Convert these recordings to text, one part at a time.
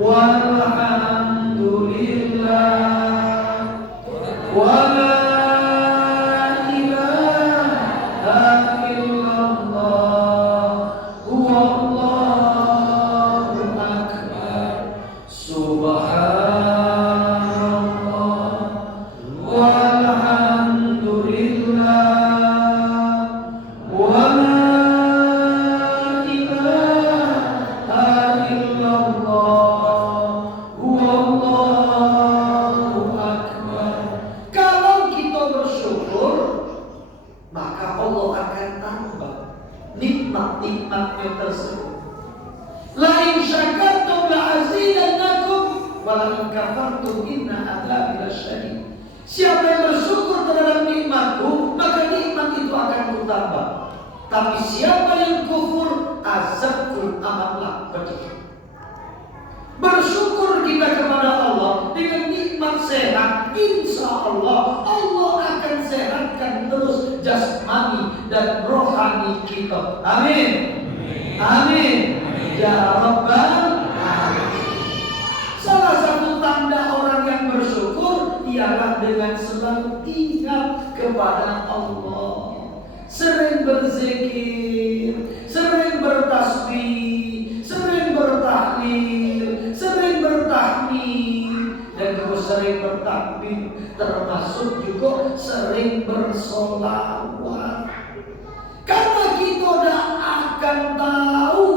walhamdulillah wa la ilaha illallah wallahu akbar subhanallah walhamdulillah wa la ilaha illallah wallahu akbar. Kalau kita bersyukur, maka Allah akan tambah nikmat-nikmatnya tersebut. La in syakartum la azidannakum wa la in kafartum inna adzabi lasyadid. Siapa yang bersyukur terhadap nikmatku, maka nikmat itu akan bertambah. Tapi siapa yang kufur, azabku amatlah pedih. Bersyukur kita kepada Allah dengan nikmat sehat, insya Allah Allah akan sehatkan terus jasmani dan rohani kita. Amin. Amin. Ya Rabbal Alamin. Salah satu tanda orang yang bersyukur ialah dengan selalu ingat kepada Allah, sering berzikir, sering bertasbih, sering bertahlil, sering bertahmid, dan kalau sering bertakbir termasuk juga sering bersolawat. Karena kita tidak akan tahu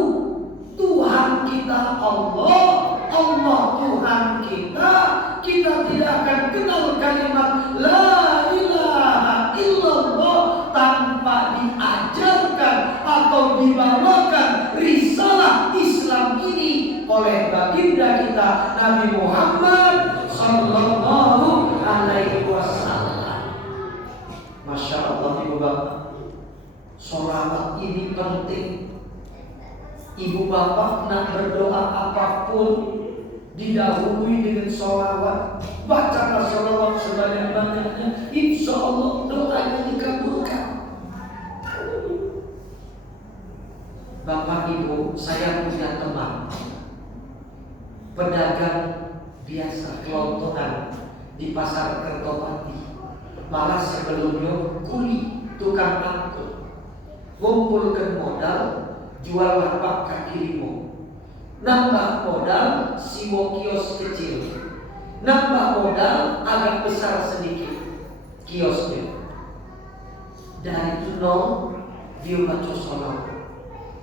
Tuhan kita Allah, Allah Tuhan kita, kita tidak akan kenal kalimat la ilaha illallah tanpa diajarkan atau dibawakan risalah Islam ini oleh baginda kita Nabi Muhammad sallallahu alaihi wasallam. Masya Allah ibu bapak, sholawat ini penting. Ibu bapak nak berdoa apapun didahului dengan sholawat. Bacalah sholawat sebanyak-banyaknya, insya Allah doanya dikabulkan. Bapak Ibu, saya punya teman pedagang biasa kelontongan di pasar Kertopati. Malah sebelumnya kuli tukang angkut, kumpulkan modal, jual lapak kaki limo, nambah modal siwo kios kecil, nambah modal agak besar sedikit kiosnya. Dari nol dia baca sholawat,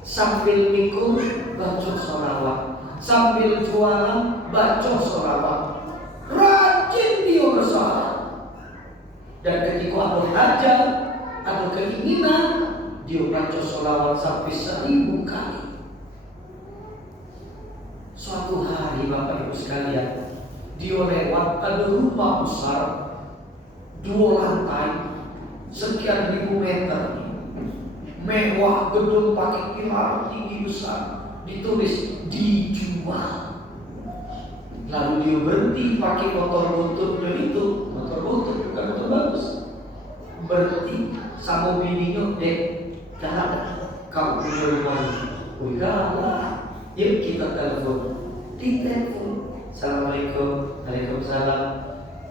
sambil mikul baca sholawat, sambil jualan baca sholawat, rajin dia bersolawat. Dan ketika ada hajat, ada keinginan, dia baca sholawat sampai 1000 kali. Suatu hari Bapak Ibu sekalian, dia lewat, ada rumah besar 2 lantai, sekian ribu meter, mewah, gedung pakai pilar tinggi besar, ditulis dijual. Lalu dia berhenti pakai motor buntutnya itu, motor buntut bukan motor bagus. Berhenti sama bininya, dek, dah, kau punya rumah ini. Oh lah, yuk kita telepon. Di telepon, assalamualaikum, waalaikumsalam.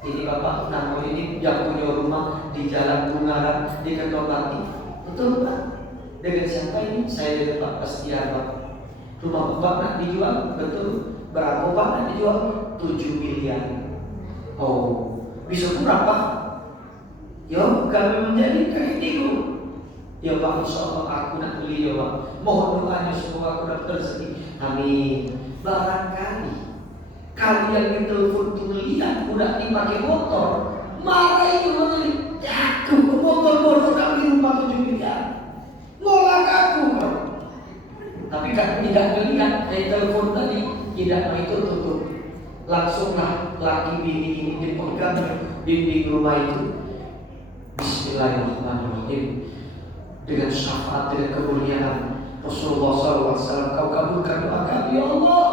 Ini bapak nama ini yang punya rumah di Jalan Bungaran di Kertopati. Betul pak? Dengan siapa ini? Saya dari Pak Pastiara. Rumah bapak nak dijual? Betul. Berapa pak nak dijual? 7 miliar. Oh, bisa berapa? Yo, kami menjadi kayak itu. Ya Pak, insya Allah aku nak beli ya Pak. Mohon doanya semoga aku dapat rezeki. Amin. Barangkali kalian yang telepon itu melihat udah dipakai motor, marah itu menjadi aku motor bodoh kali rumah 7 miliar. Nolak aku. Tapi kan tidak melihat dari telepon tadi, tidak mau itu tutup. Langsunglah laki bini ini dipegang dinding rumah itu. Bismillahirrahmanirrahim. Dengan syafaat, dengan kemuliaan Rasulullah SAW, kau kabulkan doa kami ya Allah.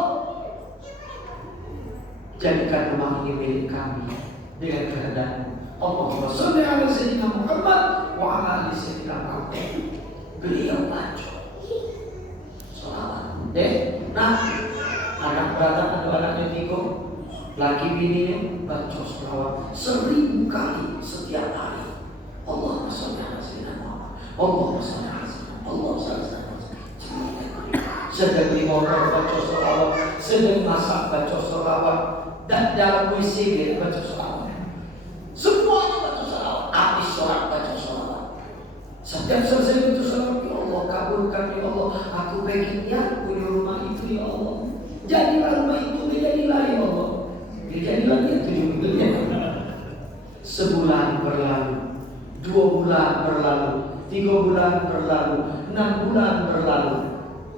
Jadikan rumah ini milik kami dengan kehendak-Mu. Allahumma sholli ala sayyidina Muhammad wa ala ali sayyidina Muhammad. Beliau baca sholawat. Nah Anak beranak atau anaknya Tiko, laki bininya baca selawat 1000 kali setiap hari. Allah sholli ala sayyidina Muhammad. Allah sholli ala sayyidina Muhammad. Allah sholli ala sayyidina Muhammad. Sedang di motor baca selawat, sedang masak baca selawat, dan dalam WC baca selawat. Semuanya baca selawat. Habis sholat baca selawat. Setiap selesai baca selawat, ya Allah kabulkan ya Allah. Aku pengen ya punya rumah itu ya Allah. Jadilah rumah itu, jadilah ya Allah. Jadilah itu juga. Sebulan berlalu, 2 bulan berlalu, 3 bulan berlalu, 6 bulan berlalu.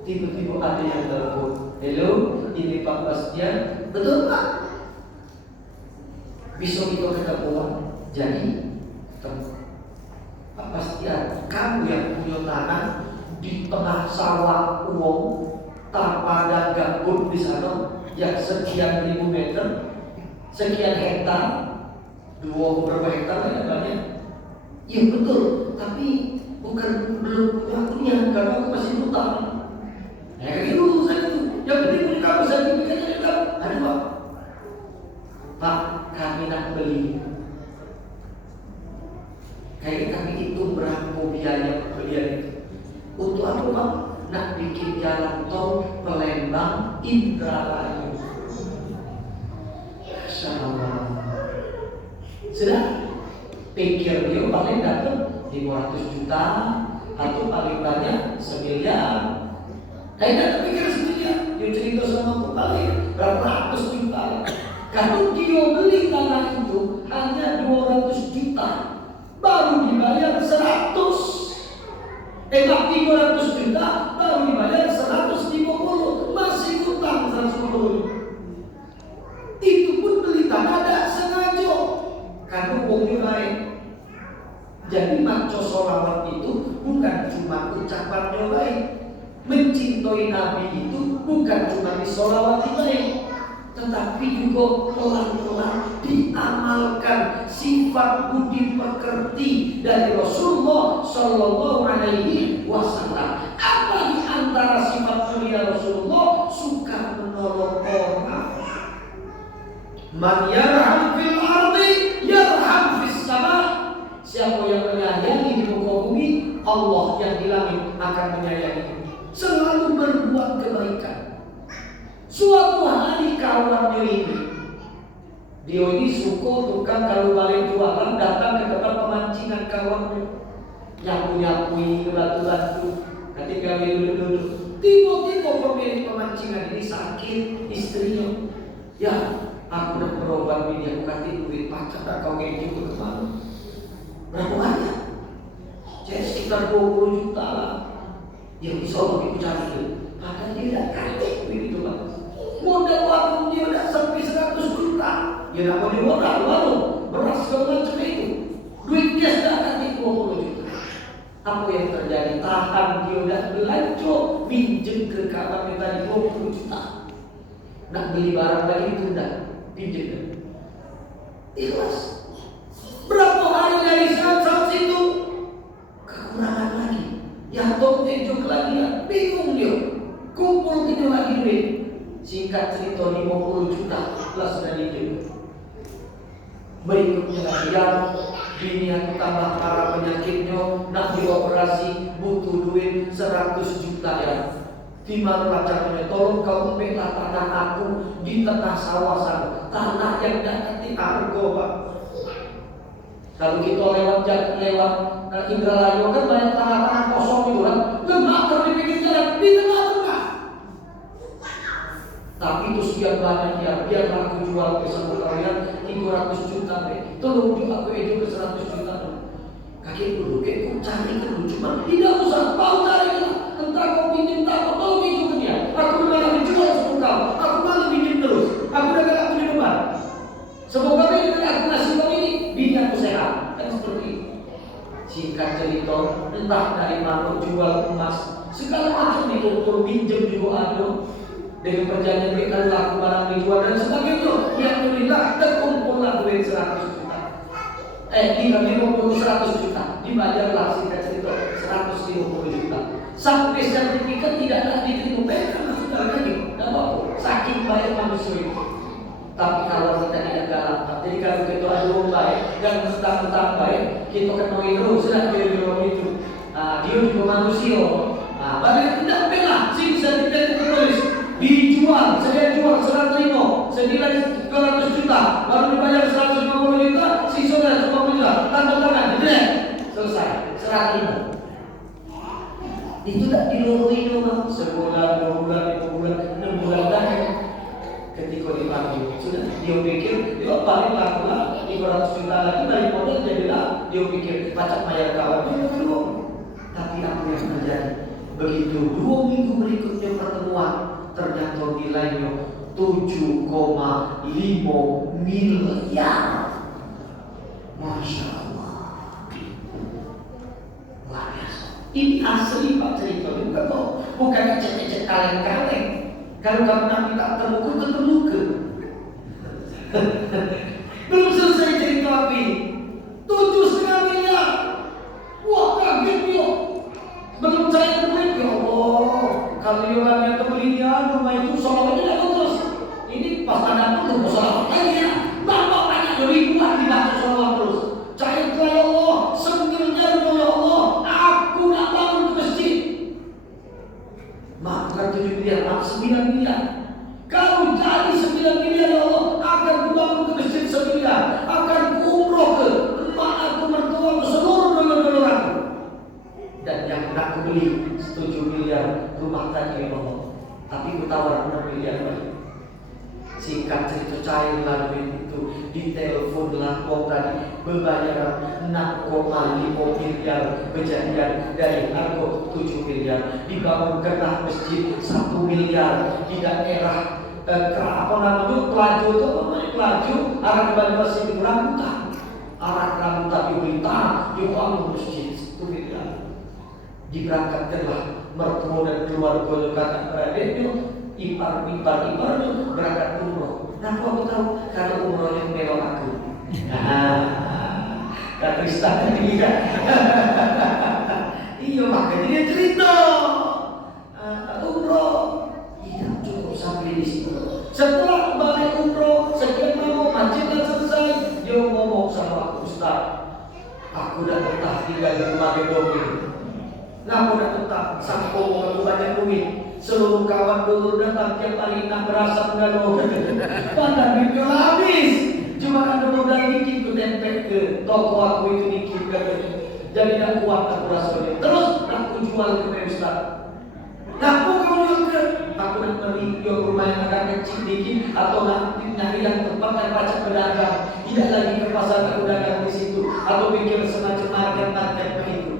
Tiba-tiba ada yang telepon. Hello, ini Pak Bastian. Betul Pak? Besok itu ketemuan. Jadi Pak Bastian, kamu yang punya tanah di tengah sawah uang tanpa ada gabut di sana, yang sekian ribu meter, sekian hektar, 2 berapa hektar ya banyak. Ya betul, tapi bukan belum punya punya karena aku masih hutang. Ya kayak gitu saya itu. Yang penting punya kamu saya berikan dari kamu. Ada Pak? Pak, kami nak beli. Kayak kami hitung berapa biaya pembelian itu. Untuk apa Pak? Nak bikin jalan tol Palembang Indramayu. Insyaallah. Sudah pikir dia paling dapat 500 juta atau paling banyak 1 miliar. Saya tidak pikir 1 miliar. Dia cerita sama aku paling berapa ratus juta. Kalau dia beli tanah itu hanya 200 juta, baru dibayar 100. 300 juta baru dibayar 150, masih hutang 110. Itu pun beli tanah ada sengaja karena uangnya lain. Jadi maco sholawat itu bukan cuma ucapannya baik. Mencintai Nabi itu bukan cuma disolawati baik, tetapi juga pelan-pelan diamalkan sifat budi pekerti dari Rasulullah Shallallahu Alaihi Wasallam. Apa di antara sifat mulia Rasulullah? Suka menolong orang. Man yarham fil ardi yarham fis sama. Siapa yang menyayangi di muka bumi, Allah yang di langit akan menyayangi. Selalu berbuat kebaikan. Suatu hari kawannya ini, dia ini suku tukang kalau balik jualan datang ke tempat pemancingan kawannya, nyapu-nyapui batu-batu, ketika dia duduk-duduk, tiba-tiba pemilik pemancingan ini sakit istrinya. Ya, aku nak berobat bini, aku kasih duit pacar, kau ngejek ke kemana? Berapa banyak? Jadi sekitar 20 juta lah. Ya bisa aku cari. Padahal dia tidak kasih duit itu lah. Modal warung dia udah sampai 100 juta. Ya nak boleh modal warung, beras segala macam itu. Duit dia sudah kasih 20 juta. Apa yang terjadi? Tahan dia udah belanja, pinjam ke kawan kita di 20 juta. Nak beli barang lagi itu udah pinjam. Ikhlas. Berapa hari dari saat itu kekurangan lagi. Yang topnya juga lagi ya, bingung dia. Kumpul gitu lagi duit. Singkat cerita 50 juta plus dari itu. Berikutnya lagi yang bini aku tambah parah penyakitnya, nak dioperasi butuh duit 100 juta ya. Di mana caranya? Tolong kau ambillah tanah aku di tengah sawah sana, tanah yang dekat di Argo Pak. Kalau kita lewat Indramayu kan banyak tanah-tanah kosong itu kan, lemak di pinggir jalan di tengah-tengah. Tapi itu sekian banyak ya, biar aku jual ke sama kalian 300 juta deh. Tolong juga aku itu ke 100 juta dong. Kaki dulu, aku cari dulu, cuma tidak usah mau cari lah. Entah kau pinjam tak kau mau pinjam dia. Aku malah dijual sama kau. Aku malah pinjam terus. Aku dah gak punya beban. Semoga dengan aku ngasih kau ini, bini aku sehat. Kan seperti itu. Singkat cerita, entah dari mana jual emas, segala macam itu pinjam juga ada. Dengan perjanjian kita laku barang dijual dan sebagainya. Alhamdulillah terkumpullah duit 100 juta. Dikumpul 100 juta. Dibayarlah singkat cerita 150 juta. Sampai sertifikat tidak diterima. Karena sudah lagi, tidak apa-apa. Saking manusia. Tapi kalau kita tidak galak, jadi kalau kita ada orang baik dan mentang-mentang baik, kita kenal terus sudah kira-kira itu. Dia juga manusia. Bagi tidak bela, sih bisa dipilih polis, dijual, saya jual, serah terima, senilai 200 juta, baru dibayar 150 juta, si saudara 50 juta, tanda tangan, jelek, selesai, serah terima. Itu tak dilurui orang sebulan, 2 bulan, 5 bulan, 6 bulan lagi. Ketika dipanggil, sudah dia pikir dia paling lakukan 500 juta lagi dari modal jadilah dia pikir pacak bayar kawan dia. Tapi apa yang terjadi? Begitu 2 minggu berikutnya pertemuan, ternyata nilainya 7,5 miliar. Masya Allah. Luar biasa. Ini asli Pak cerita, bukan cek-cek kaleng-kaleng. Kalau kamu nak minta terluka, terluka. Belum selesai cerita api. 7,5 miliar. Wah, kaget dia. Belum saya duit, ya Allah. Kalau orang yang terbelinya rumah itu soalnya tidak terus. Ini pas ada pun masalah lagi ya. Bapak banyak ribuan dibaca soal terus. Saya ya Allah, 9 miliar ya Allah. Aku nak bangun ke masjid. Bukan 7 miliar, 9 miliar. Kalau jadi 9 miliar ya Allah, akan kubangun ke masjid 9 miliar. Akan umroh ke rumah aku, mertua ke seluruh donor-donor aku. Dan yang nak beli 7 miliar rumah tadi ya Allah. Tapi ku tawar 6 miliar lagi. Singkat cerita cair lalu itu ditelepon lah kau tadi berbayar 6,5 miliar kejadian dari harga 7 miliar dibangun kena masjid 1 miliar di daerah apa namanya Pelaju itu apa namanya Pelaju arah kembali masjid di Rambutan arah Rambutan diberi tanah dibangun masjid 1 miliar diberangkatkanlah mertua dan keluarga kakak beradik ipar-iparnya berangkat umroh. Nah, aku tahu karena umrohnya mewah aku. Kak Krista tadi kan. Iya makanya dia cerita umroh. Tidak cukup sampai di situ. Setelah balik umroh, sekian lama masjidnya selesai, dia ngomong sama aku, Ustaz, aku dah betah tinggal di rumah gedung. Ngaku dah betah, sangkong aku banyak duit. Seluruh kawan dulu datang tiap hari nak berasa galau. Padahal duitnya habis. Cuma ada modal dikit ku tempel ke toko aku itu dikit katanya. Jadi tak kuat aku rasanya. Terus aku jual ke Ustaz. Aku kau jual ke? Aku nak beli rumah yang agak kecil dikit atau nak nyari yang tempat yang pacak pedagang. Tidak lagi ke pasar aku dagang di situ atau bikin semacam market begitu.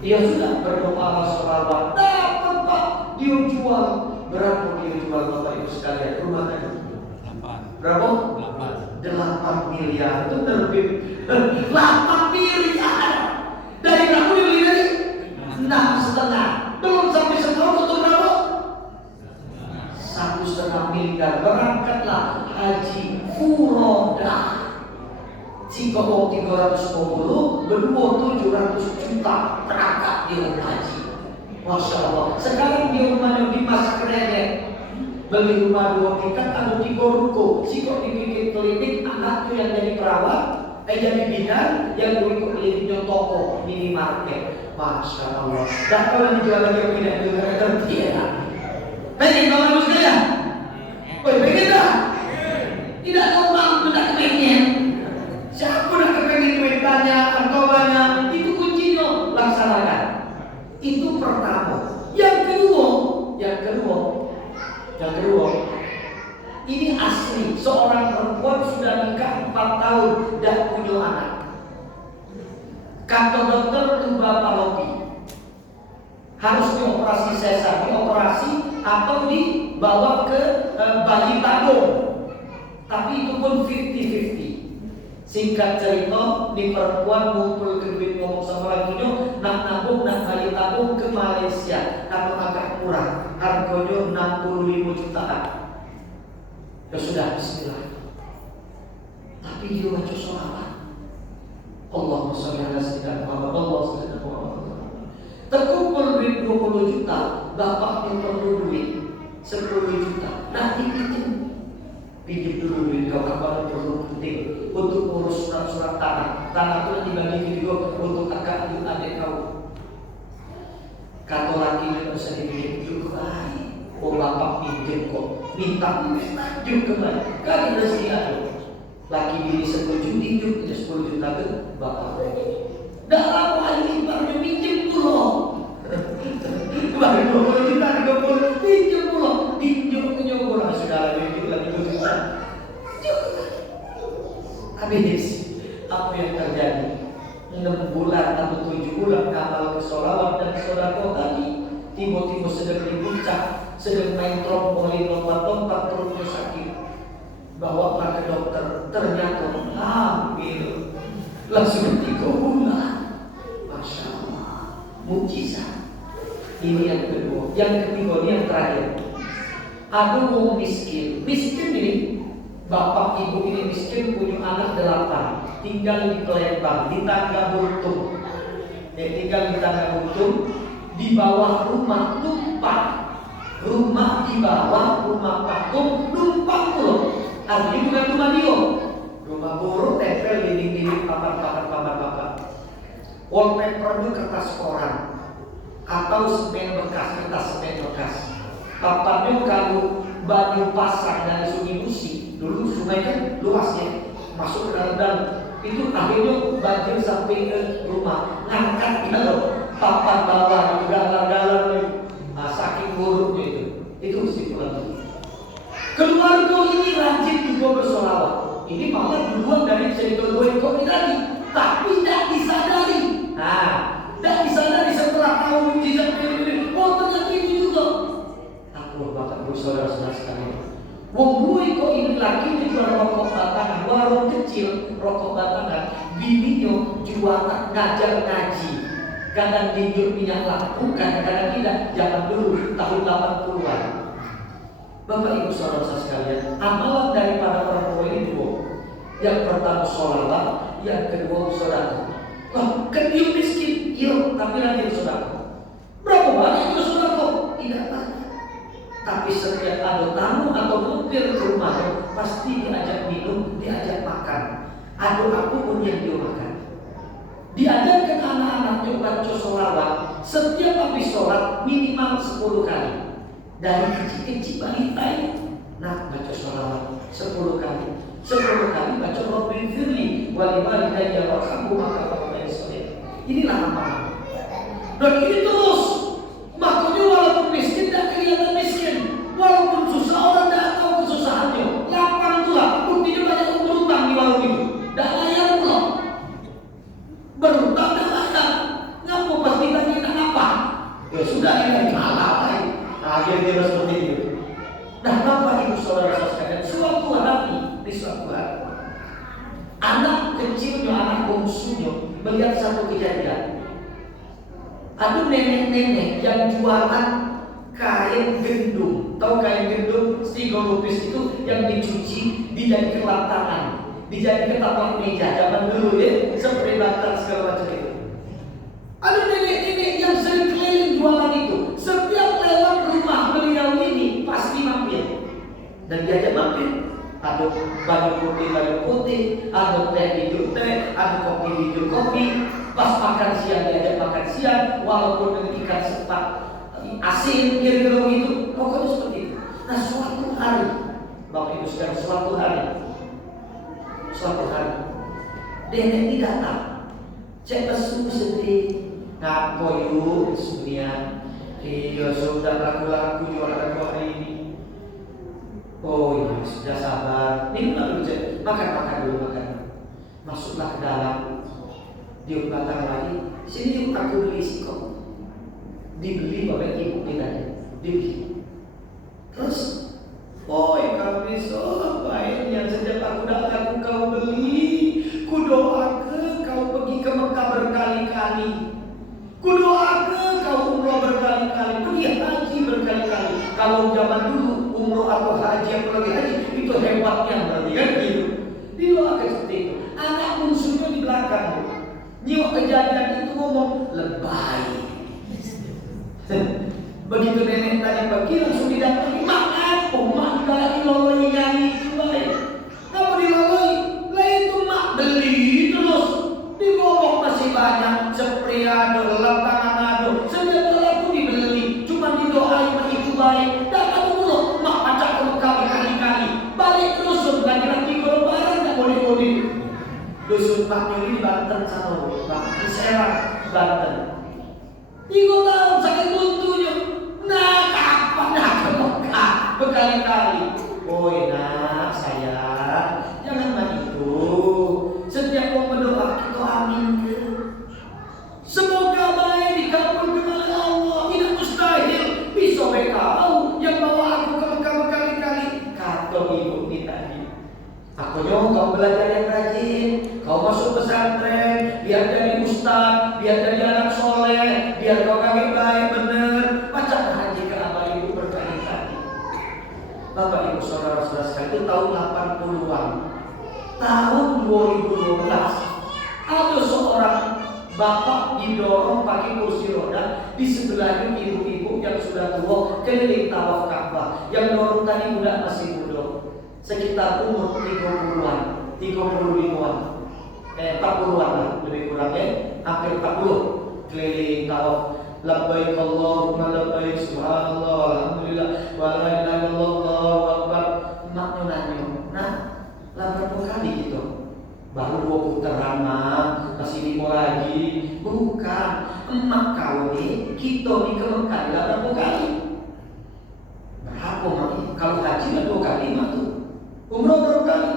Dia sudah berdoa salawat. Dapat Pak, dia jual. Berapa dia jual Bapak Ibu sekalian? Rumah tadi. Berapa? 8 miliar. Itu lebih 8 miliar. Dari berapa dia beli dari? 6,5. Belum sampai setahun untuk berapa? 1,5 miliar. Berangkatlah haji furoda. Jika mau 350, berdua 700 juta berangkat di rumah haji. Masya Allah. Sekarang di rumahnya di masa kredit beli rumah 2 tingkat atau 3 ruko. Sikok dibikin klinik, anakku yang jadi perawat, jadi bidan, yang berikut kliniknya toko minimarket. Masya Allah. Dan kalau dijual lagi tidak ngerti ya. Pengen bangun mus kaya? Pengen tak? Tidak normal, tidak kepengen. Siapa nak kepengen duit banyak atau banyak? Itu kuncinya laksanakan. Itu pertama. Yang kedua, ini asli. Seorang perempuan sudah nikah 4 tahun dan punya anak. Kata dokter tuba palopi harus dioperasi sesar, dioperasi atau dibawa ke bayi tabung. Tapi itu pun 50-50. Singkat cerita, di perempuan ngumpul ke duit ngomong sama lakinya, nak nabung, nak bayi tabung ke Malaysia. Kalau agak murah, harganya 65 jutaan. Ya sudah, bismillah. Tapi dia baca sholawat. Allahumma sholli ala sayyidina Muhammad, Allahumma sholli ala Muhammad. Terkumpul duit 20 juta, bapaknya perlu duit 10 juta. Nah, pinjam dulu duit kau apa perlu penting untuk urus surat-surat tanah. Tanah itu nanti bagi juga untuk kakak adik kau. Kata laki itu bisa dipinjam juga baik. Oh bapak pinjam kok, minta juga baik. Kali rezeki ada. Laki bini 10 juta pinjam 10 juta ke bapak. Dah aku hari baru pinjam dulu. Baru 20 juta 30 pinjam dulu. Pinjam punya orang segala pinjam lagi 2 juta. Habis apa yang terjadi? 6 bulan atau 7 bulan kapal ke Solawat dan saudara tadi tiba-tiba sedang di puncak, sedang main trampolin lompat-lompat perutnya sakit. Bawa ke dokter, ternyata hamil. Langsung 3 bulan. Masya Allah, mukjizat. Ini yang kedua. Yang ketiga, ini yang terakhir. Ada orang miskin. Miskin ini, bapak ibu ini miskin, punya anak 8, tinggal di Palembang, di tangga buntung. Tinggal di tangga buntung, di bawah rumah numpang. Rumah di bawah rumah patung numpang pulau. Artinya bukan rumah dia. Rumah buruk tempel dinding-dinding papan. Wallpapernya kertas koran atau semen bekas, kertas semen bekas. Papannya kalau banyu pasang dari Sungai Musi, dulu sungai kan luasnya, masuk ke dalam itu akhirnya banjir sampai ke rumah, ngangkat kalau papan bawah galang-galang, saking buruknya itu kesimpulan. Keluarga ini rajin juga bersolawat. Ini malah duluan dari cerita 2 ekor ini tadi, tapi tidak disadari. Tidak disadari setelah tahu mujizat ini. Oh ternyata ini juga. Aku bapak ibu saudara-saudara sekalian. Wong 2 ekor ini laki jual rokok batangan, warung kecil rokok batangan. Bininya jualan ngajar ngaji. Kadang tinjau minyak lampu, kadang-kadang tidak. Zaman dulu tahun 80-an. Bapak ibu saudara-saudara sekalian, amalan daripada orang tua ini 2. Yang pertama sholawat, yang kedua sedekah. Kan dia miskin, iya, tapi rajin sedekah. Berapa banyak itu sedekah? Tidak banyak. Tapi setiap ada tamu atau mampir ke rumahnya, pasti diajak minum, diajak makan. Ada apapun yang dia makan. Diajarkan anak-anaknya baca sholawat. Setiap habis sholat minimal 10 kali. Dari kecil-kecil balita ini, nah baca sholawat 10 kali. 10 kali baca Rabbil firli waliwalidayya warhamhuma kama rabbayani shaghira. Inilah amalan. Dan ini terus. Makanya walaupun miskin tidak kelihatan miskin, walaupun susah orang tidak tahu kesusahannya. Lapang itulah. Buktinya banyak berutang di warung itu. Tidak layar pula. Berutang tidak layar. Ngapa pasti kita apa? Ya sudah ini kalah. Akhirnya seperti itu. Nah, Bapak Ibu Saudara sekalian, suatu hari anak kecilnya, anak bungsunya melihat satu kejadian. Ada nenek-nenek yang jualan kain gendung. Tahu kain gendung stigolopis itu yang dicuci, dijadikan lap tangan, dijadikan tapak meja zaman dulu ya, seperti bantal segala macam itu. Ada nenek-nenek yang sering keliling jualan itu. Setiap lewat rumah beliau ini pasti mampir. Dan diajak mampir. Ada baju putih, ada teh hijau teh, ada kopi hijau kopi. Pas makan siang diajak makan siang, walaupun dengan ikan sepat asin kira-kira begitu. Pokoknya seperti itu. Nah suatu hari, Bapak Ibu sekalian, suatu hari, nenek ini datang. Cek pesu sedih, ngapo yuk sebenarnya. Iya sudah laku-laku jualan aku hari ini. Oh iya sudah sabar. Minum dulu cek, makan dulu. Masuklah ke dalam. Dia datang lagi. Sini yuk aku beli siko. Dibeli oleh ibu kita. Dibeli. Terus, kami baiknya sejak aku datang kau beli. Ku doakan kau pergi ke Mekah berkali-kali. Ku doakan kau umroh berkali-kali, pergi haji berkali-kali. Kalau zaman dulu umroh atau haji atau lagi haji itu hebatnya berarti kan gitu. Didoakan seperti itu. Anak bungsunya di belakang. Nyimak kejadian itu ngomong lebay. Begitu nenek tadi pergi langsung didatangi, mak Dusun Maknyuri di Banten sana, di Serang, Banten. Iku tahu sakit buntunya. Nah, kapan nak ke Mekah berkali-kali? Oi nak sayang, jangan begitu. Setiap mau berdoa kita amin. Semoga baik dikabulkan oleh Allah. Tidak mustahil. Bisa kau yang bawa aku ke Mekah berkali-kali. Kata ibu ni tadi. Aku nyong kau belajar yang rajin. Kau masuk pesantren, biar jadi ustaz, biar jadi anak soleh, biar kau kaki baik bener. Macam haji ke abah ibu berkali-kali. Bapak ibu saudara-saudara sekalian, itu tahun 80-an. Tahun 2012 ada seorang bapak didorong pakai kursi roda, di sebelahnya ibu-ibu yang sudah tua keliling tawaf Ka'bah. Yang dorong tadi muda masih muda, sekitar umur 30-an, 35-an. 40-an lah lebih kurang ya, hampir 40 keliling tawaf. Labbaik Allahumma labbaik, subhanallah alhamdulillah wa la ilaha illallah Allahu akbar. Maknya nanya, nah berapa kali gitu? Baru 2 putaran masih 5 lagi. Bukan, emak kau nih, kita nih ke Mekah berapa kali? Berapa mak? Kalau haji lah 2 kali mak tuh. Umroh berapa kali?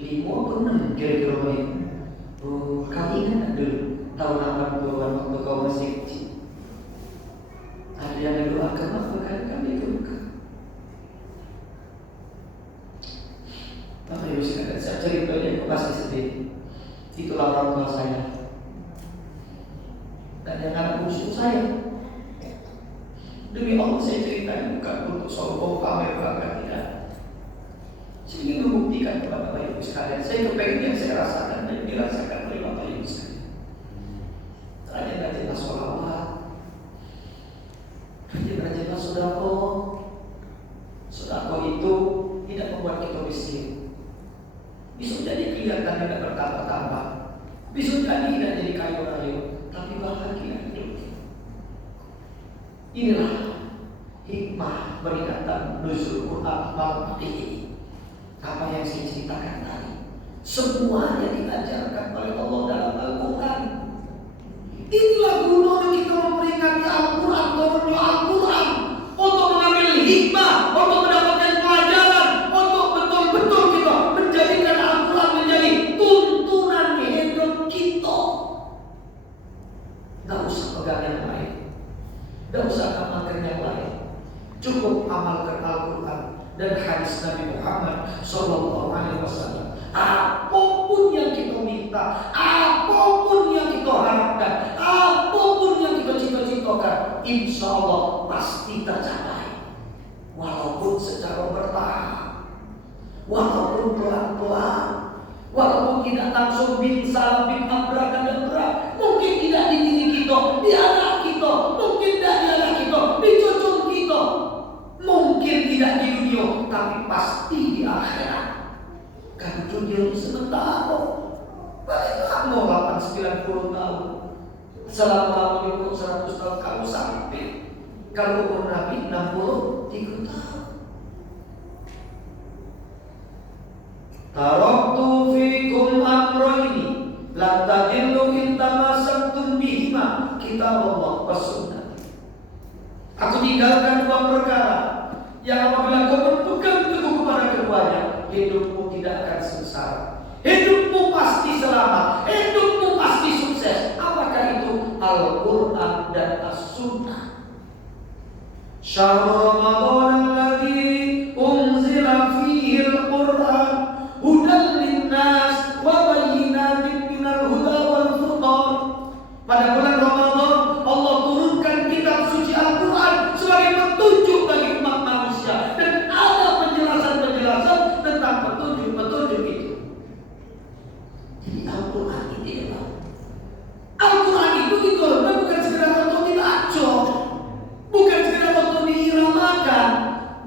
5 atau 6 kira-kira begitu. Kau ingat dulu tahun 80-an waktu kau masih kecil, ada yang doakan mak berkali-kali ke Mekah. Bapak ibu sekalian, saya ceritanya aku pasti sedih. Itulah orang tua saya dan yang anak bungsu saya. Demi Allah saya ceritakan bukan untuk sombong, pamer, bangga, tidak. Saya ingin membuktikan kepada Bapak ibu sekalian, saya kepengen yang saya rasakan dan dirasakan oleh Bapak ibu sekalian. Rajin-rajinlah sholawat, rajin-rajinlah sedekah. Sedekah itu tidak membuat kita miskin. Bisa jadi kelihatan tidak bertambah-tambah, bisa jadi tidak jadi kayu-kayu, tapi bahagia hidup. Inilah hikmah peringatan nuzul Quran malam ini. Apa yang saya ceritakan tadi, semuanya diajarkan oleh Allah dalam Al-Quran. Inilah gunanya kita memperingati Al-Quran, turunnya Al-Quran untuk mengambil hikmah, untuk mendapatkan pelajaran, untuk betul-betul kita menjadikan Al-Quran menjadi tuntunan hidup kita. Tidak usah pegang yang lain, tidak usah amalkan yang lain. Cukup amalkan Al-Quran dan hadis Nabi Muhammad Sallallahu Alaihi Wasallam. Apapun yang kita minta, apapun yang kita harapkan, apapun yang kita cita-citakan, insya Allah pasti tercapai. Walaupun secara bertahap, walaupun pelan-pelan, walaupun tidak langsung bin salam bin abrakan dan berat. Mungkin tidak di diri kita, di anak kita, mungkin tidak di anak kita, di cucu kita, mungkin tidak di dunia, tapi pasti di akhirat. Karena dunia sebentar kok. Balik kamu 80-90 tahun. Selama 100 tahun kamu sampai. Kalau umur Nabi 63 tahun. Taraktu fikum amrayni la tadillu in tamassaktum bihima, kitab Allah was sunnah. Aku tinggalkan 2 perkara yang apabila kau berpegang teguh kepada keduanya, hidupmu tidak akan sengsara, hidupmu pasti selamat, hidupmu pasti sukses. Apakah itu? Al-Quran dan As-Sunnah. Syahrul Ramadan alladzi unzila fihi al-Quran hudan linnas wa bayyinatin minal huda wal furqan. Pada bulan Ramadan Allah turunkan kitab suci Al-Quran sebagai petunjuk bagi umat manusia, dan ada penjelasan-penjelasan tentang petunjuk-petunjuk itu. Jadi Al-Quran itu Al-Quran itu bukan sekedar untuk dibaca, bukan sekedar untuk diiramakan,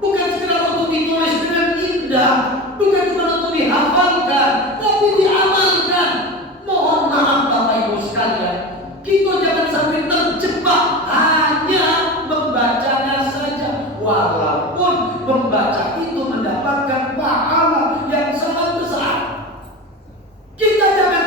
bukan sekedar untuk ditulis dengan indah, bukan cuma untuk dihafalkan, tapi diamalkan. Mohon maaf Bapak Ibu sekalian, kita jangan sampai terjebak hanya membacanya saja, walaupun membaca itu mendapatkan pahala yang sangat besar. Kita jangan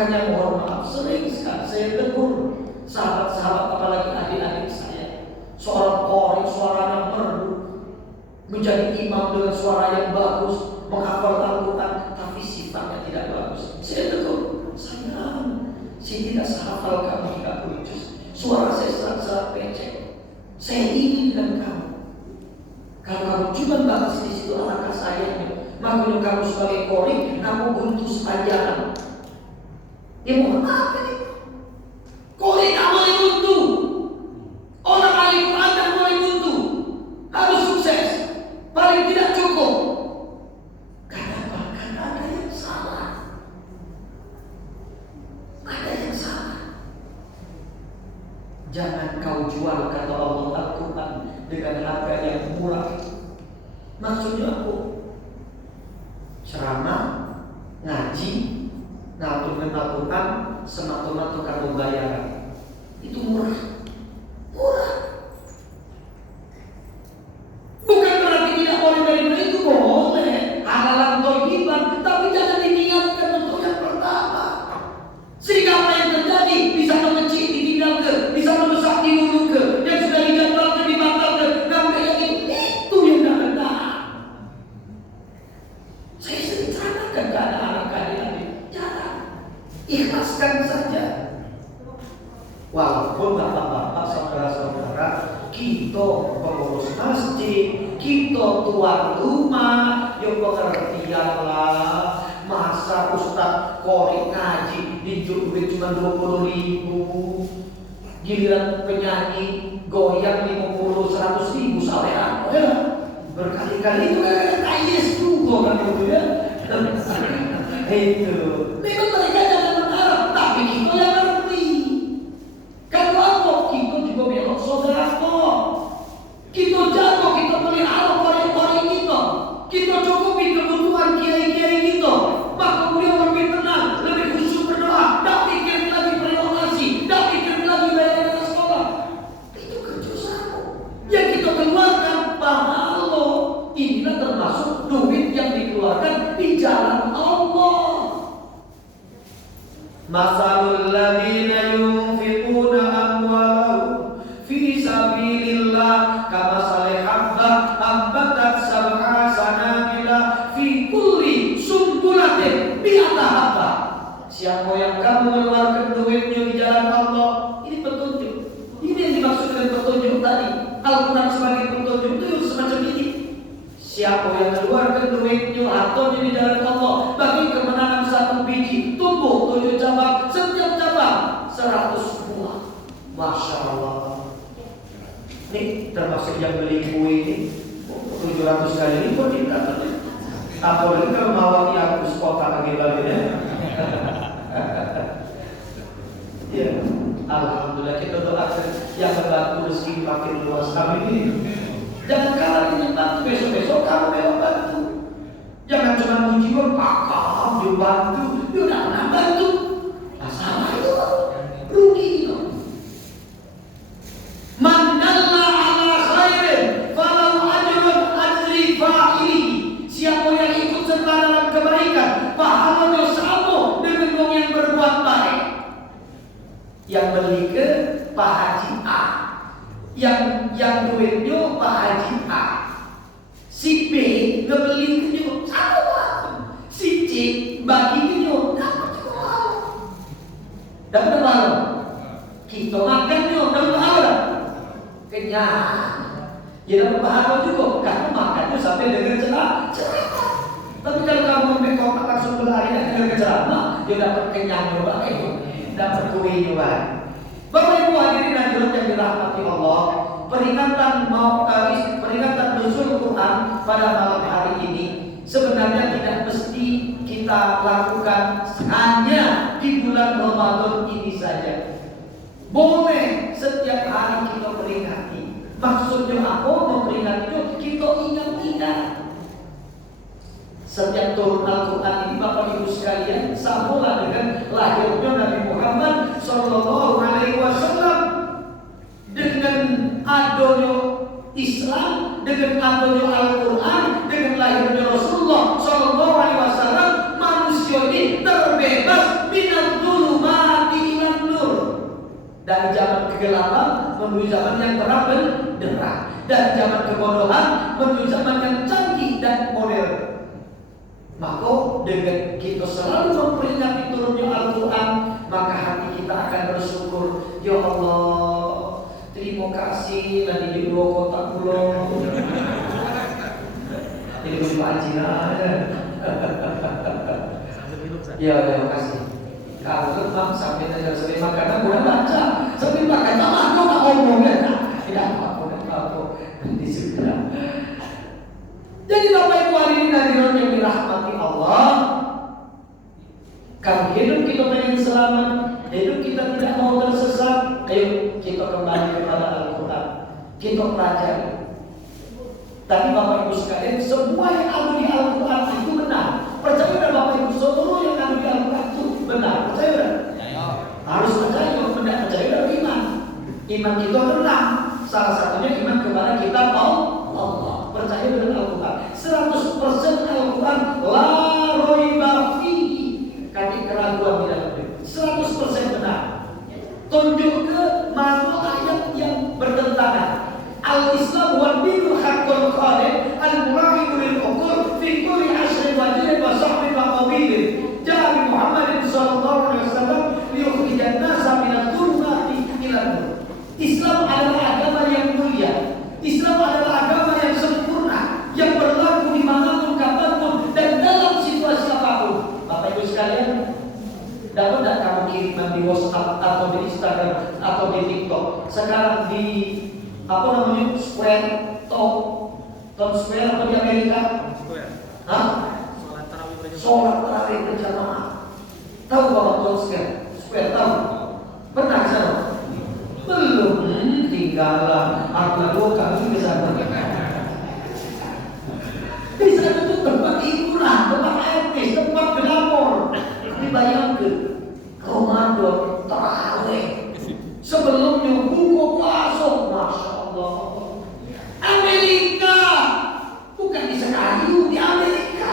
Makanya mohon maaf, sering sekali saya tegur sahabat-sahabat, apalagi adik-adik saya. Seorang qori suaranya merdu, menjadi imam dengan suara yang bagus, menghafal Al-Quran, tapi sifatnya tidak bagus. Saya tegur, sayang, saya tidak sehafal kamu 30 juz. Suara saya sangat pecah. Saya ingin dengan kamu. Kalau kamu cuma batas di situ, alangkah sayangnya. Makanya kamu sebagai qori, kamu buntu sepanjangan. Ya mohon maaf ini. Qori tak boleh buntu. Orang ahli Quran tak boleh buntu. Harus sukses. Paling tidak cukup. Kenapa? Karena ada yang salah. Ada yang salah. Jangan kau jual kata Allah Al-Quran dengan harga yang murah. Maksudnya apa? Ceramah, ngaji, ngatur Al-Quran, semata-mata kamu bayaran. Itu murah. Murah. Bukan berarti tidak boleh menerima itu, boleh. Halalan thayyiban, tapi jangan diniatkan untuk yang pertama. Sehingga apa yang terjadi bisa mengecil ditinggalkan, bisa merusak dimulukan, yang sudah dijadwalkan dibatalkan, sampai yang itu yang tidak benar. Saya sering ceritakan ke anak-anak adik-adik, jangan ikhlaskan saja. Walaupun bapak-bapak, saudara-saudara, kita pengurus masjid, kita tuan rumah, ya pengertianlah. Masa Ustaz qori ngaji dijual duit cuma 20.000, giliran penyanyi goyang 50-100 ribu salehan, ya berkali-kali itu kan kayes juga kan itu ya. Itu memang mereka jangan berharap, tapi kita yang ngerti. Kalau apa kita juga belok saudara kok. Kita jago, kita pelihara qori-qori kita. Kita cukupi kebutuhan kiai-kiai kita. Maka beliau lebih tenang, lebih khusyuk berdoa. Tak pikir lagi relokasi, tak pikir lagi bayaran sekolah. Itu kerja sama yang kita keluarkan pahala. Inilah termasuk duit yang dikeluarkan di jalan Allah. Masalul ladzina yunfiquna amwalahum fi sabilillah kamasali habbah ambatat sab'a sanabila fi kulli sumbulatin mi'ata habbah. Siapa yang kamu mengeluarkan duitnya di jalan Allah, ini petunjuk. Ini yang dimaksud dengan petunjuk tadi. Al-Quran sebagai petunjuk itu semacam ini. Siapa yang mengeluarkan duitnya atau di jalan Allah bagi kemenangan 1 biji, tumbuh 7 cabang, setiap cabang 100 buah. Masya Allah. Ini termasuk yang beli kue ini 700 kali lipat kita. Apalagi kalau mau yang kota lagi ya. Ya, alhamdulillah kita doakan yang membantu rezeki makin luas kami ini. Jangan kalah ini bantu, besok-besok kamu memang bantu. Jangan cuma muji pakam dibantu, dia udah pernah bantu. Masalah itu rugi itu. Mandalla ala khairin falau ajrun ajri fa'ili. Siapa yang ikut serta dalam kebaikan, pahalanya sama dengan orang yang berbuat baik. Yang beli ke Pak Haji A, yang duitnya Pak Haji A. Si B ngebeli ke sama, si C bagi ke dapat juga. Dapat apa? Kita makannya dapat apa? Kenyang. Ya dapat pahala juga karena makannya sampai dengan ceramah. Tapi kalau kamu ambil kotak langsung berlari dengan ceramah, dia dapat kenyang juga, dapat kue juga. Bapak Ibu hadirin hadirat yang dirahmati Allah, peringatan nuzul Quran pada malam hari ini sebenarnya tidak mesti kita lakukan hanya di bulan Ramadan ini saja. Boleh setiap hari kita peringati. Maksudnya apa? Memperingati itu kita ingat-ingat. Setiap turun Al-Quran ini Bapak Ibu sekalian sambunglah dengan lahirnya Nabi Muhammad Sallallahu Alaihi Wasallam, dengan adanya Islam, dengan adanya Al-Quran, dengan lahirnya Rasulullah Sallallahu Alaihi Wasallam, manusia ini terbebas minal Dari zaman kegelapan menuju zaman yang terang benderang. Dari zaman kebodohan menuju zaman yang canggih dan modern. Maka dengan kita selalu memperingati turunnya Al-Quran, maka hati kita akan bersyukur. Ya Allah, terima kasih nanti di dua kotak pulau. Ini Pak Haji ya, terima kasih. Kalau tetap sampai dengan sering makanan boleh baca, sambil makan malah kau tak ngomong ya, tidak apa-apa nanti sudah. Jadi Bapak Ibu hadirin hadirat yang dirahmati Allah, kalau hidup kita pengen selamat, hidup kita tidak mau tersesat, ayo kita kembali kepada Al-Quran, kita pelajari. Tapi Bapak Ibu sekalian, semua yang ada di Al-Quran itu benar. Percaya dan Bapak Ibu, semua yang ada di Al-Quran itu benar. Percaya dan? Harus percaya, kalau tidak percaya dan iman. Iman kita benar. Salah satunya iman kepada kitab Allah. Percaya dengan Al-Quran. 100% Al-Quran la raiba fihi. Kami keraguan tidak ada. 100% benar. Tunjuk ke mana ayat yang bertentangan. Al-Islam wa dinul haqqul khalid al-murahibu lil uqul fi kulli ashrin wa jilin wa sahbin wa qabilin. Ja'a Muhammadin sallallahu alaihi wasallam liyukhrijan nasa minadh dhulumati ila nur. Islam adalah agama yang mulia. Islam adalah agama yang sempurna, yang berlaku dimanapun, kapanpun, dan dalam situasi apapun. Bapak Ibu sekalian, dapat tidak kamu kiriman di WhatsApp atau di Instagram atau di TikTok? Sekarang di apa namanya, Square, Town Square apa di Amerika? Hah? Sholat tarawih berjamaah. Tahu bahwa Town Square tahu? Pernah ke sana? Belum, tinggallah. Aku kami ke sana. Di sana itu tempat hiburan, tempat etis, tempat glamor. Dibayangkan Ramadan tarawih. Sebelumnya buka puasa, Masya Allah. Amerika, bukan di Sekayu, di Amerika.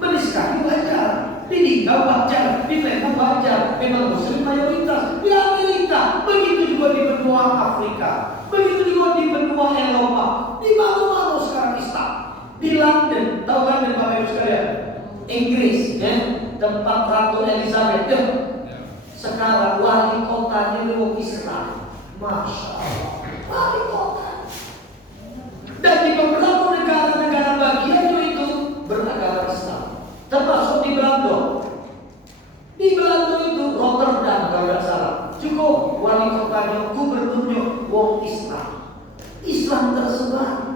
Di Sekayu wajar, di Ningau wajar, di Lembang wajar. Memang Muslim mayoritas. Di Amerika, begitu juga di benua Afrika, begitu juga di benua Eropa. Di mana-mana sekarang Islam. Di London, tahu London Bapak Ibu sekalian? Inggris, ya, tempat Ratu Elizabeth. Ya. Sekarang wali kotanya lewat Islam. Masya Allah, wali kota. Dan di beberapa negara-negara bagiannya itu beragama Islam, termasuk di Belanda. Di Belanda itu Rotterdam kalau tidak salah, cukup wali kotanya, gubernurnya wong Islam. Islam tersebar.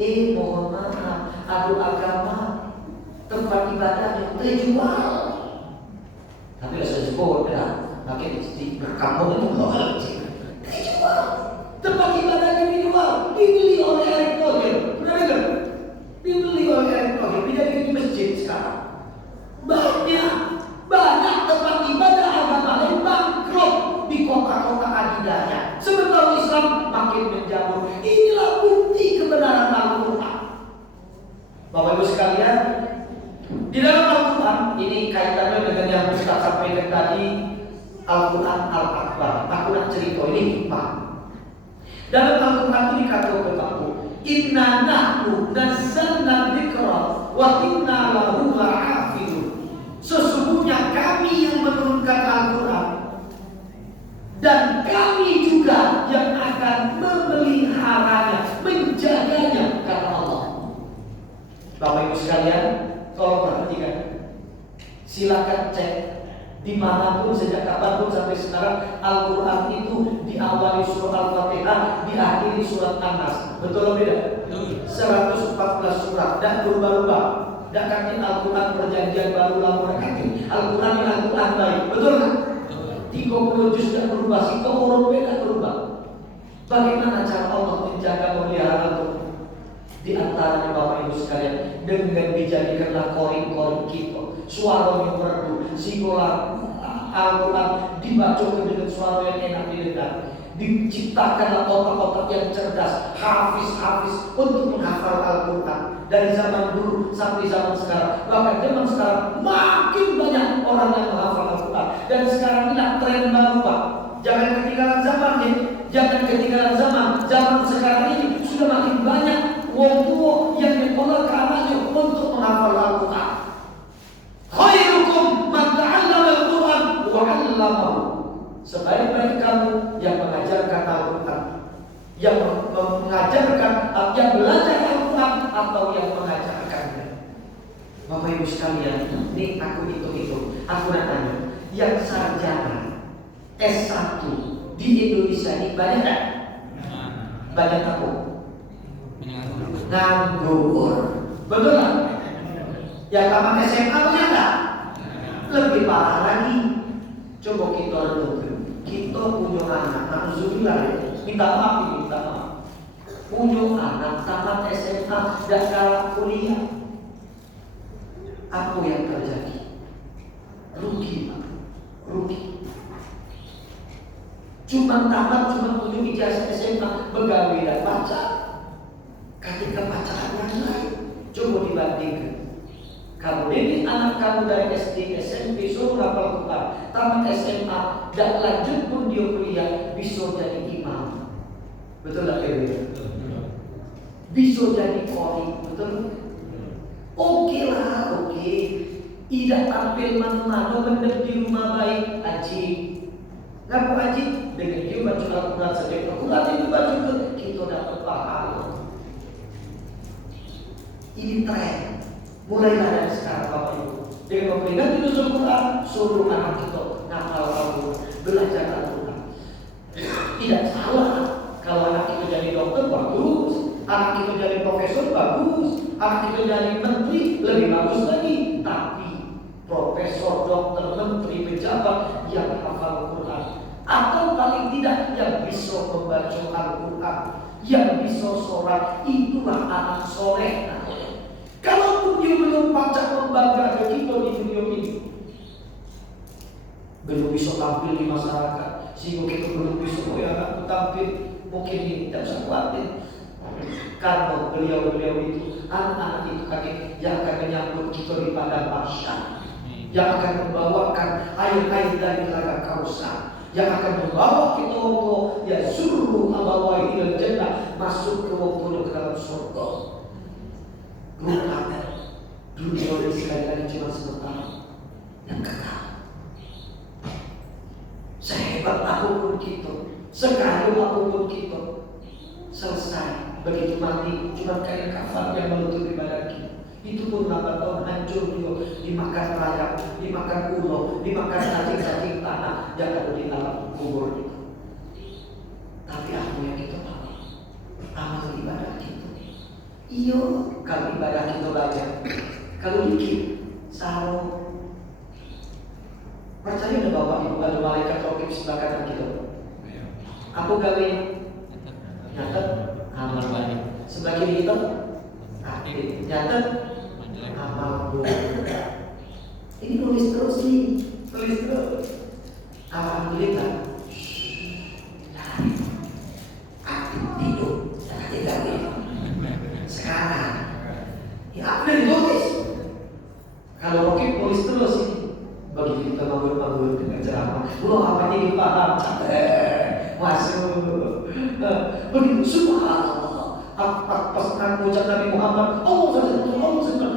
Mohon maaf, adu agama, tempat ibadahnya terjual. Tapi saya sebut ya, makin di kampung itu loh, dijual. Tempat ibadahnya dijual, dibeli oleh Erick Thohir. Pernah dengar? Dibeli oleh Erick Thohir, dijadikan di masjid sekarang. Banyak tempat ibadah agama lain bangkrut di kota-kota adidaya. Sementara Islam makin menjamur. Inilah bukti kebenaran Al-Quran. Bapak Ibu sekalian, di dalam Al-Quran ini kaitannya dengan yang Ustaz sampaikan tadi, Al-Quran Al-Akbar. Aku nak cerita ini hikmah. Dalam Al-Quran ini dikatakan aku, Inna nahnu nazzalna dzikra wa inna lahu lahafizun. Sesungguhnya kami yang menurunkan Al-Quran dan kami juga yang akan memeliharanya, menjaganya, kata Allah. Bapak Ibu sekalian, tolong perhatikan. Silakan cek dimanapun, sejak kapanpun sampai sekarang, Al-Quran itu diawali surah Al-Fatihah, diakhiri surat An-Nas. Betul atau tidak? 114 surat dan berubah-ubah. Dan kami Al-Quran perjanjian baru lama kami. Al-Quran ini Al-Quran baik. Betul kan? 30 juz dan berubah, si huruf beda berubah. Bagaimana cara Allah menjaga memelihara Al-Quran? Di antaranya Bapak Ibu sekalian, dengan dijadikanlah korin-korin kita, suara yang merdu, sehingga Al-Quran dibacakan dengan suara yang enak didengar. Diciptakanlah otak-otak yang cerdas, hafiz-hafiz untuk menghafal Al-Quran. Dari zaman dulu sampai zaman sekarang, bahkan zaman sekarang makin banyak orang yang menghafal Al-Quran. Dan sekarang ini tren baru Pak. Jangan ketinggalan zaman. nih, jangan ketinggalan zaman. Zaman sekarang ini sudah makin banyak wong tua yang menolak ke anaknya untuk menghafal Al-Quran. Khairukum man ta'allama Al-Quran wa 'allamahu. Sebaik-baik kamu yang mengajarkan Al-Quran, yang mengajarkan, yang belajar Al-Quran atau yang mengajarkannya. Bapak Ibu sekalian, ini aku hitung-hitung, aku nanya, yang sarjana S1 di Indonesia ini banyak kan? Banyak aku nganggur, betul kan? Yang tamat SMA banyak kan? Lebih parah lagi. Coba kita renungkan, kita punya anak, alhamdulillah, minta maaf, punya anak tamat SMA dan kalah kuliah. Apa yang terjadi? Rugi, Pak. Rugi. Cuma tamat, cuma punya ijazah SMA, begawe dan pacar. Ketika pacaran yang lain, coba dibandingkan. Kamu didik anak kamu dari SD, SMP, suruh hafal Quran, tamat SMA, dan lanjut pun dia kuliah, bisa jadi imam. Betul tak, Pak? Bisa jadi qori, betul? Oke lah, oke. Tidak tampil mana-mana, benar di rumah baik, aji. Ngaku aji? Dengan dia baca Al-Quran saja. Al-Quran itu baca ke kita dapat pahala. Ini tren. Mulailah dari sekarang Bapak Ibu. Dengan memperingati Nuzul Quran, suruh anak kita ngapal Al-Quran, belajar Al-Quran. Tidak salah kalau anak kita jadi dokter, bagus. Anak kita jadi profesor, bagus. Anak kita jadi menteri, lebih bagus lagi. Tapi profesor, dokter, menteri, pejabat yang hafal Quran, atau paling tidak yang bisa membaca Al-Quran, yang bisa sholat, itulah anak soleh. Kalaupun dia belum pacak membanggakan kita di dunia ini, belum bisa tampil di masyarakat, sehingga kita belum bisa anakku tampil, mungkin ini tidak usah khawatir. Karena beliau-beliau itu, anak-anak itu kakek yang akan menyambut kita di padang mahsyar, yang akan membawakan air-air dari telaga Kausar, yang akan membawa kita ya suruh abawai ilal jannah, masuk ke waktu ke dalam surga. Bukan dunia ini sekali lagi cuma sebentar yang kekal. Sehebat apapun kita, sekali apapun kita, selesai. Begitu mati cuma kain kafan yang menutupi badan kita. Itu pun lambat laun hancur juga, dimakan rayap, dimakan ulo, dimakan cacing-cacing tanah yang ada di dalam kubur itu. Tapi apa yang kita tahu? Amal ibadah kita. Iyo, kalau ibadah kita banyak, kalau dikit, sarung. Percaya nggak Bapak Ibu ada malaikat rokib sebelah kanan kita? Apa gawe? Nyatet amal baik. Sebelah kiri kita, aktif. Nyatet amal buruk. Ini tulis terus nih, tulis terus. Alhamdulillah. Aktif tidur, jangan diganti. Sekarang, ya aku udah ditulis. Kalau Rocky tulis terus ini, bagi kita bangun-bangun dengan ceramah. Wah, apa ini dipaham? Masuk. Begitu subhanallah. Pas ucap Nabi Muhammad, Allah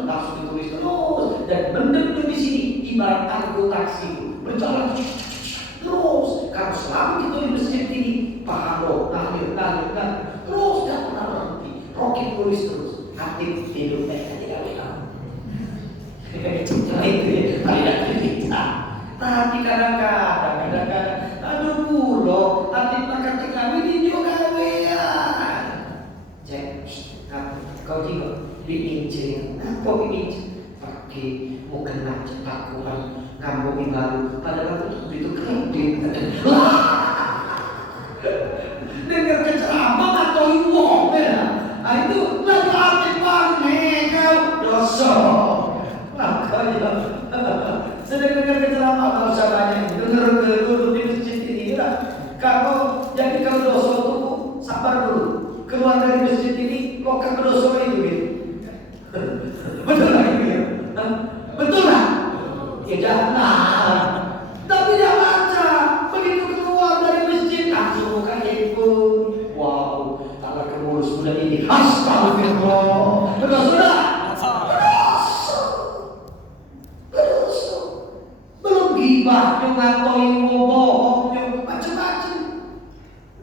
langsung ditulis terus. Dan benar-benar di sini ibarat angkut taksi berjalan terus. Kalau selama kita di masjid ini, paham tahlir, terus tidak pernah berhenti. Rocky tulis terus, aktif hidup tidak lelah. Itu tidak cerita. Tapi kadang-kadang, aduh pulau, hati makan kami ini juga kawean. Cek, kau juga diincin, kau diincin, pergi mau kena cetakuan, ngambung baru, padahal itu kredit. Dengar ceramah atau iwong ya? Itu lagi aktif banget kau dosa. Makanya sedang dengar ceramah kalau usah banyak dengar dulu di masjid ini lah. Kalau jadi kalau dosa itu sabar dulu. Keluar dari masjid ini lokal dosa itu gitu. Betul lah itu ya? Betul lah? Ya jangan. Tapi dia baca begitu keluar dari masjid langsung bukan Astagfirullah. Sudah. Belum gibah, ngatoi, bohong, macam-macam.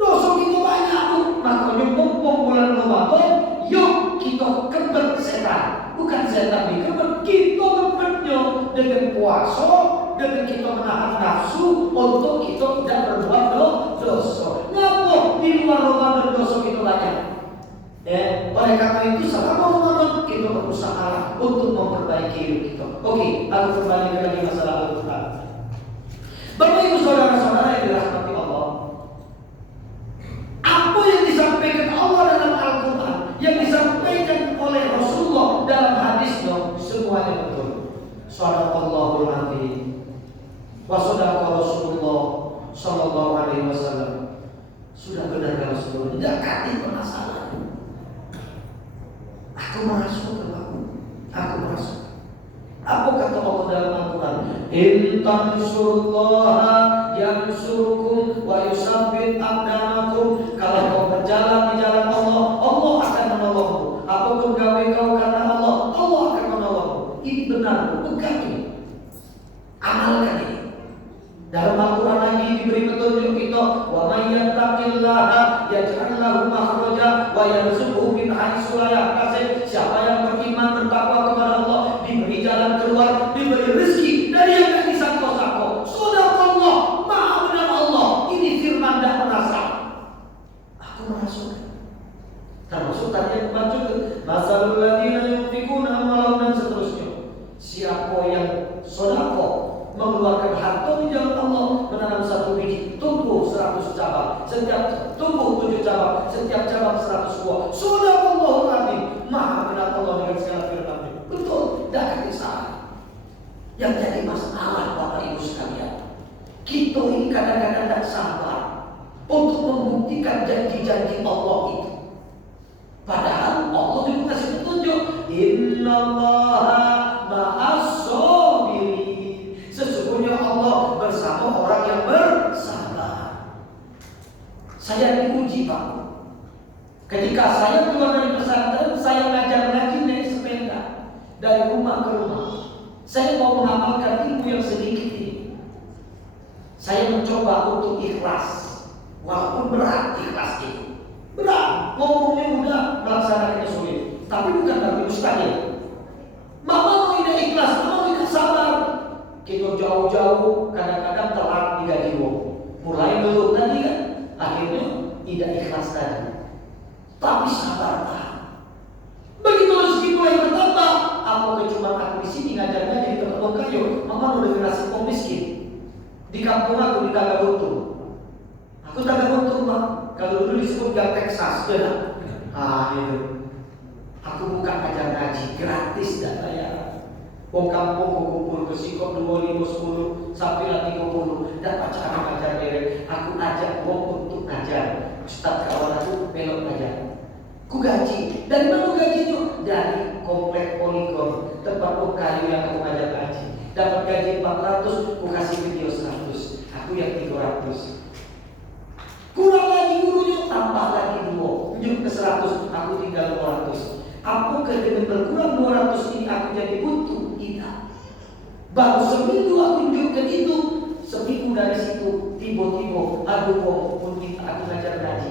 Dosa kita banyak tuh. Makanya mumpung bulan Ramadan, yuk kita kebet setan. Bukan setan dikebet, kita kebetnya dengan puasa, dengan kita menahan nafsu untuk kita tidak berbuat dosa. Ngapa di luar Ramadan dosa kita banyak? Oleh karena itu selama Ramadan kita berusaha untuk memperbaiki hidup kita. Oke, aku kembali lagi masalah Al-Quran. Bapak Ibu saudara-saudara yang dirahmati Allah, apa yang disampaikan Allah dalam Al-Quran, yang disampaikan oleh Rasulullah dalam hadisnya, semuanya betul. Shadaqallahul azim wa shadaqa Rasulullah sallallahu alaihi wasallam. Sudah benar kalau Rasulullah tidak kati masalah. Aku merasa aku merasa. Apa kata Allah dalam Al-Quran? In tansurullaha yansurkum wa yusabbit aqdamakum. Kalau kau berjalan di jalan Allah, Allah akan menolongmu. Apapun gawe kau karena Allah, Allah akan menolongmu. Ini benar, pegang ini. Amalkan ini. Dalam Al-Quran lagi diberi petunjuk kita, wa may yattaqillaha yaj'al lahu makhraja wa yarzuqhu min haitsu la yahtasib. Siapa yang beriman bertakwa kepada Allah, diberi jalan keluar, diberi rezeki dari yang tidak disangka-sangka. Shadaqallah, Maha benar Allah. Ini firman dan merasa. Aku merasa. Termasuk tadi yang baca masalul ladzina yunfikuna amwalahum dan seterusnya. Siapa yang sedekah, mengeluarkan harta di jalan Allah, menanam satu biji, tumbuh 100 cabang, setiap tumbuh 7 cabang, setiap cabang 100 buah. Shadaqallahul azim, Maha benar Allah dengan segala firman-Nya. Betul, tidak salah. Yang jadi masalah Bapak Ibu sekalian, kita ini kadang-kadang tidak sabar untuk membuktikan janji-janji Allah itu. Padahal Allah juga kasih petunjuk, innallaha ma'as-sabirin. Sesungguhnya Allah bersama orang yang bersabar. Saya diuji Pak. Ketika saya keluar dari pesantren, saya ngajar ngaji naik sepeda dari rumah ke rumah. Saya mau mengamalkan ilmu yang sedikit ini. Saya mencoba untuk ikhlas, walaupun berat ikhlas ini. Berat, ngomongnya mudah, melaksanakannya sulit. Tapi bukan berarti mustahil. Mama mau tidak ikhlas, mama tidak sabar. Kita jauh-jauh, kadang-kadang telat digaji wong. Mulai belum tadi kan, akhirnya tidak ikhlas tadi. Tapi sabar tahan. Begitu rezeki mulai bertambah, apa cuma aku di sini ngajarnya jadi teman kayu. Mama udah generasi kaum miskin. Di kampung aku di Tagabuntu. Aku Tagabuntu Pak. Kalau dulu disebut Gang Texas, benar. Itu. Aku bukan ajar ngaji gratis dan bayar. Wong kampung kumpul ke sikop 25 10 sampai 30 dan acara ngajar derek. Aku ajak wong untuk ngajar. Ustaz kawan aku belok ngajar. Ku gaji. Dari mana gajinya? Dari komplek Poligon, tempat kayu yang aku ngajar ngaji. Dapat gaji 400, ku kasih video 100. Aku yang 300. Kurang lagi gurunya, tambah lagi 2, menunjuk ke 100, aku tinggal 200. Aku dengan berkurang 200 ini aku jadi buntu? Tidak. Baru seminggu aku tunjukkan itu, seminggu dari situ tiba-tiba aduh kok pun minta aku ngajar ngaji.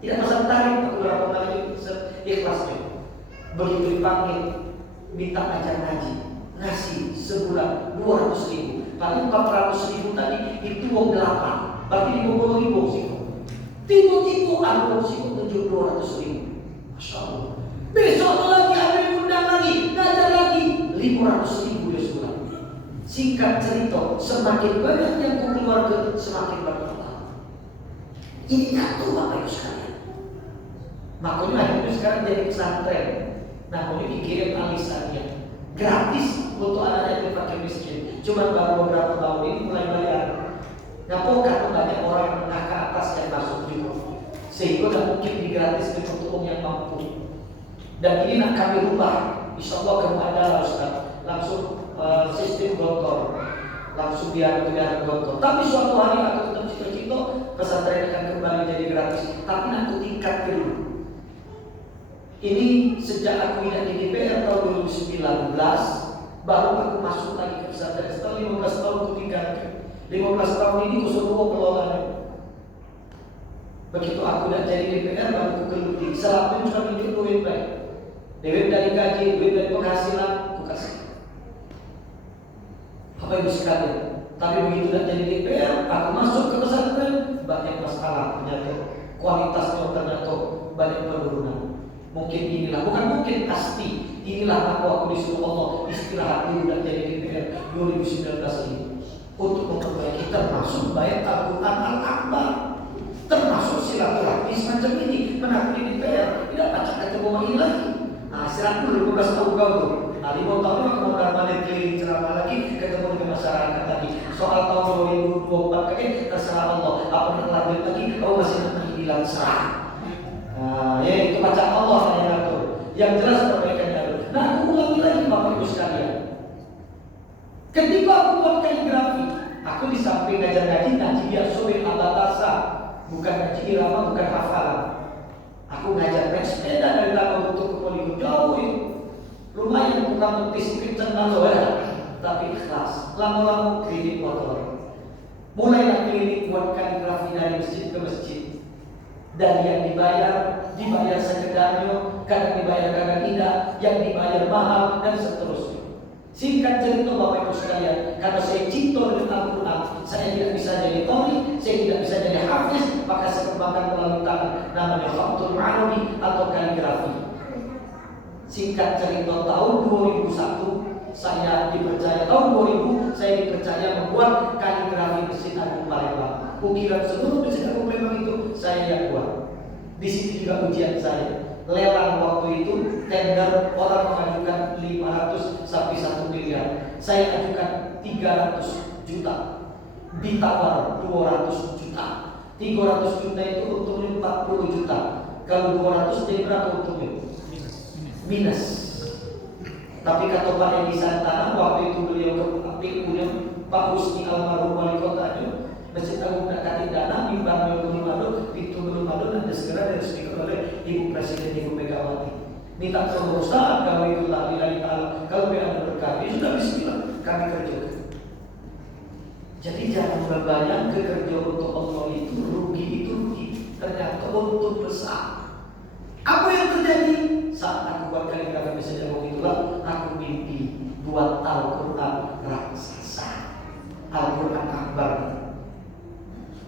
Tidak masa tarik aku berapa kali ikhlasnya. Begitu dipanggil minta ngajar ngaji, ngasih sebulan 200.000. Paling 400.000 tadi itu uang 8, berarti 50.000 sih. Tiba-tiba aku sih tunjuk 200.000. Masya Allah. Besok lagi ada yang undang lagi, ngajar lagi 500.000 ya sebulan. Singkat cerita, semakin banyak yang keluarga semakin berkembang. Ini nyatu Bapak Ibu sekalian. Makanya akhirnya sekarang jadi pesantren. Namanya IGM Alisania. Gratis untuk anak yang fakir miskin. Cuma baru beberapa tahun ini mulai bayar. Kenapa? Karena banyak orang yang menengah ke atas yang masuk juga, sehingga tidak mungkin digratiskan untuk orang yang mampu. Dan ini nak kami ubah. Insya Allah kamu ada Ustaz. Langsung sistem gontor, langsung biar gontor. Tapi suatu hari aku tetap cita-cita pesantren akan kembali jadi gratis. Tapi aku tingkat dulu. Ini sejak aku tidak di DPR tahun 2019, baru aku masuk lagi ke pesantren. Setelah 15 tahun aku tinggal. 15 tahun ini aku semua kelolanya. Begitu aku tidak jadi DPR, baru aku geluti. Selama cuma minjem duit baik. Duit dari gaji, duit dari penghasilan, aku kasih. Apa ibu sekalian? Tapi begitu tidak jadi DPR, aku masuk ke pesantren, banyak masalah ternyata. Kualitasnya ternyata banyak penurunan. Mungkin inilah, bukan mungkin, pasti inilah aku disuruh Allah istirahat dulu dan jadi DPR 2019 ini untuk memperbaiki, termasuk bayar Al-Quran Al-Akbar, termasuk silaturahmi semacam ini. Menakut di DPR tidak baca kata bohong ini lagi. Nah, istirahat dulu 15 tahun kau tuh. Nah, 5 tahun aku mau balik keliling ceramah lagi, ketemu dengan masyarakat tadi. Soal tahun 2024 kaki terserah Allah. Apa yang lanjut lagi? Oh, masih hilang serah. Nah, ya itu baca Allah yang ngatur. Yang jelas perbaikannya. Nah, aku ulangi lagi Bapak Ibu sekalian. Ketika aku buat kaligrafi, aku di samping ngaji biar sore abatasa, bukan ngaji irama, bukan hafalan. Aku ngajar naik sepeda dari Lampung untuk ke Poligon jauh itu. Lumayan bukan mentis kenceng lalu tapi ikhlas. Lama-lama klinik motor. Mulailah klinik buat kaligrafi dari masjid ke masjid. Dan yang dibayar sekedarnya, kadang dibayar kadang tidak, yang dibayar mahal dan seterusnya. Singkat cerita Bapak Ibu sekalian, karena saya cinta dengan Al-Quran, saya tidak bisa jadi qari, saya tidak bisa jadi hafiz, maka saya kembangkan melalui tangan namanya khatul arabi atau kaligrafi. Singkat cerita, tahun 2001 saya dipercaya, tahun 2000 saya dipercaya membuat kaligrafi Masjid Agung Palembang. Ukiran seluruh Masjid Agung Palembang itu saya yang buat. Di sini juga ujian saya. Lelang waktu itu tender orang mengajukan 500 sampai 1 miliar. Saya ajukan 300 juta. Ditawar 200 juta. 300 juta itu untungnya 40 juta. Kalau 200 jadi berapa untungnya? Minus. Tapi kata Pak Edi Santana waktu itu beliau ke PU-nya Pak Husni almarhum wali kotanya, Masjid Agung Nakati Dana mimbar belum Manado, pintu belum Manado dan segera diresmikan oleh Ibu Presiden Ibu Megawati. Minta sama Ustaz, kau itu lah lillahi ta'ala. Kalau ada berkah, ya sudah bismillah, kami kerjakan. Jadi jangan membayang kerja untuk Allah itu rugi, ternyata untung besar. Apa yang terjadi? Saat aku buat kaligrafi Masjid Agung itulah aku mimpi buat Al-Quran raksasa, Al-Quran Akbar.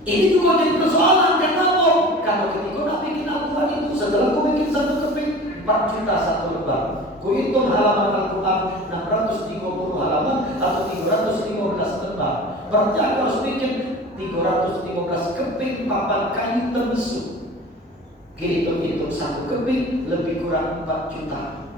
Ini juga jadi persoalan. Kenapa? Kalau ketika nak bikin Al-Quran itu, setelah aku bikin satu keping 4 juta satu lembar, aku hitung halaman Al-Quran 630 halaman atau 315 lembar. Berarti aku harus bikin 315 keping papan kayu terbesar. Hitung-hitung satu keping lebih kurang 4 juta.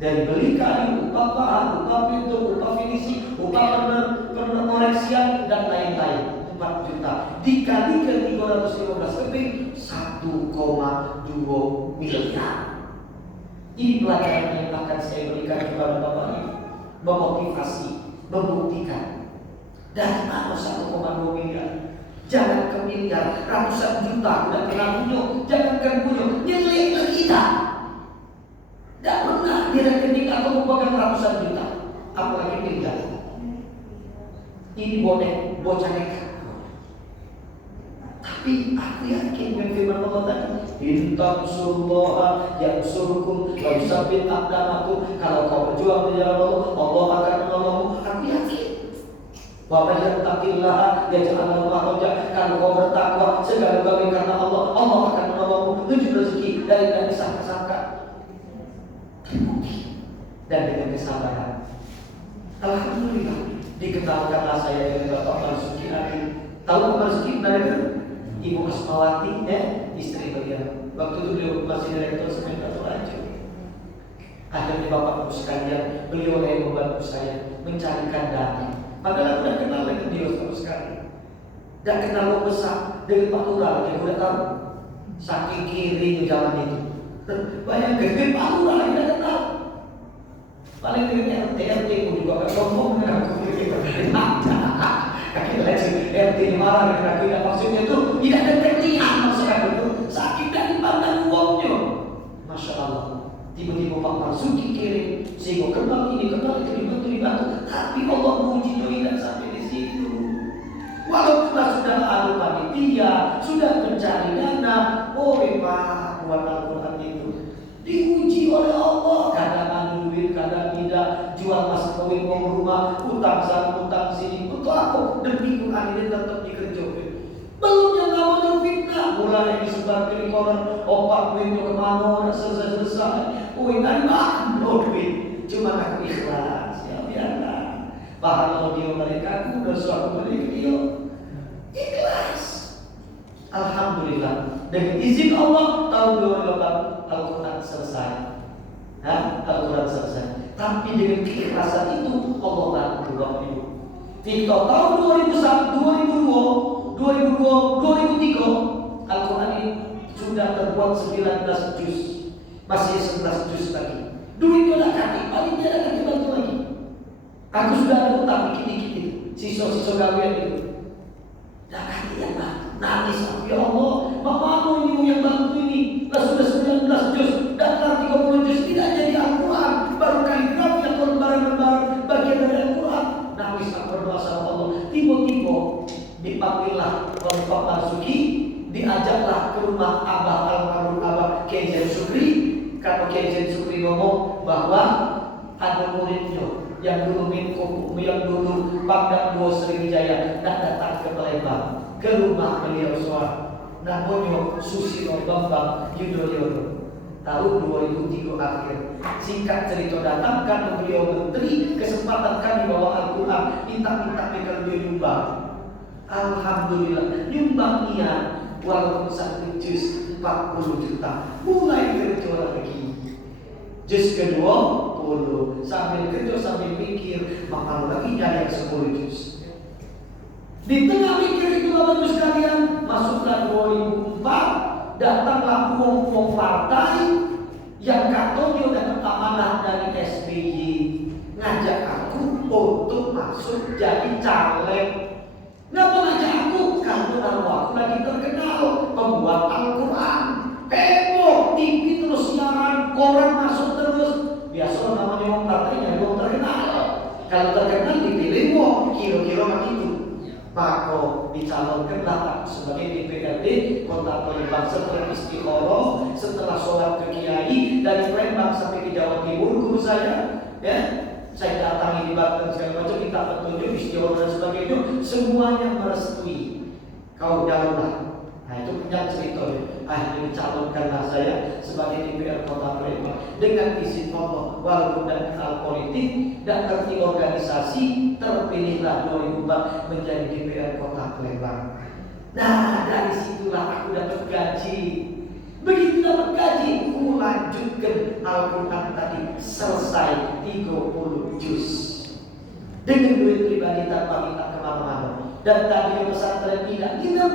Dari beli kayu, upah bahan, upah pintu, upah finishing, upah pengoreksian dan lain-lain, 4 juta. Dikali ke 315 keping 1,2 miliar. Ini pelajaran yang akan saya berikan kepada Bapak Ibu, memotivasi, membuktikan dari mana 1,2 miliar. Jangan ke miliar, ratusan juta udah pernah punya, jangankan punya, nyelip ke kita. Tidak pernah di rekening atau memegang ratusan juta, apalagi miliar. Ini bocah nekat. Tapi aku yakin dengan firman Allah tadi, Intan surullah yang suruhkum, kau sabit aqdamakum. Kalau kau berjuang di jalan Allah, Allah akan menolongmu. Aku yakin. Wa may yattaqillah yaj'al lahu makhraja. Kalau kau bertakwa segala-galanya karena Allah, Allah akan menolongmu. Tujuh rezeki dari yang disangka-sangka. Dan dengan kesabaran. Alhamdulillah dikenalkanlah saya dengan Bapak Marzuki Ali. Tahu Bapak Marzuki dari Ibu Asmawati, istri beliau. Waktu itu beliau masih direktur Semen Batu Raja. Akhirnya Bapak Ibu sekalian, beliau yang membantu saya mencarikan dana. Padahal aku udah kenal dengan dia sekali. Dan kenal lo besar dengan Pak Lurah yang udah tahu. Saking kiri zaman itu. Bayangkan dengan Pak Lurah yang udah kenal. Paling dengan RT pun juga gak ngomong dengan aku. Kaki lagi RT marah dengan aku. Maksudnya itu tidak ada teknikan maksud aku itu. Saking dari pandang uangnya. Masya Allah. masuki kiri, sehingga kenal ini, kenal itu, dibantu. Tapi Allah menguji tidak sampai di situ. Walaupun sudah ada panitia, sudah mencari dana, Pak buat Al-Quran itu diuji oleh Allah. Kadang ada duit, kadang tidak, jual mas kawin uang rumah, utang sana, utang sini. Untuk aku demi Quran ini tetap dikerjakan. Belum yang namanya fitnah, mulai disebar ke koran, opak duitnya kemana, selesai. Dari mana duit? Cuma aku ikhlas, ya biarlah. Pahala dia mereka, aku dosa aku balik dia. Ikhlas. Alhamdulillah. Dengan izin Allah tahun 2008 Al-Quran selesai. Al-Quran selesai. Tapi dengan keikhlasan itu Allah bantu Bapak Ibu. Kita tahun 2001, 2002, 2003 Al-Quran ini sudah terbuat 19 juz. Masih 11 juz lagi. Duitnya dah kaki, paling dia akan dibantu lagi. Aku sudah ada utang dikit-dikit itu, sisa-sisa gawean itu. Dah kaki yang nangis, ya Allah, mana ini yang bantu ini? Lah sudah 19 juz, daftar 30 juz, tidak jadi Al-Quran. Baru kaligrafi atau lembaran-lembaran bagian dari Al-Quran. Nangis aku berdoa sama Allah. Tiba-tiba dipanggillah oleh Pak Marzuki, diajaklah ke rumah Abah Almarhum Abah Kiai Zain Sukri. Kalau Kiai Zain Sukri ngomong bahwa ada muridnya yang dulu Menko, yang dulu Pangdam 2 Sriwijaya dan datang ke Palembang, ke rumah beliau suara namanya Susilo Bambang Yudhoyono tahun 2003 akhir. Singkat cerita, datang karena beliau menteri, kesempatan kami bawa Al-Quran, minta mereka beliau nyumbang. Alhamdulillah nyumbang niat walaupun 1 juz 40 juta. Mulai kerja lagi juz ke-20, sambil kerja sambil mikir, makanya lagi nyari yang 10 juz. Di tengah mikir itu Bapak Ibu sekalian, masuklah 2004, datanglah uang partai yang katanya dapat amanah dari SBY, ngajak aku untuk masuk jadi caleg. Ngapa ngajak aku? Karena aku lagi terkenal pembuat Al-Quran. Heboh, TV terus siaran, koran masuk terus. Biasa namanya orang partainya belum terkenal. Kalau terkenal dipilih, kira-kira begitu. Maka dicalonkanlah aku sebagai DPRD Kota Palembang setelah istikharah, setelah sholat ke Kiai dari Palembang sampai ke Jawa Timur, guru saya, ya. Saya datangi di Banten segala macam, minta petunjuk, istiqoroh dan sebagainya, semuanya merestui. Kau jalanlah. Nah itu punya cerita. Akhirnya dicalonkanlah saya sebagai DPR Kota Palembang dengan izin Allah, walaupun dan hal politik dan ngerti organisasi, terpilihlah 2004 menjadi DPR Kota Palembang. Nah dari situlah aku dapat gaji. Begitu dapat gaji, aku lanjutkan Al-Quran tadi selesai 30 juz dengan duit pribadi tanpa minta kemana-mana. Dan tadi pesantren tidak nginep,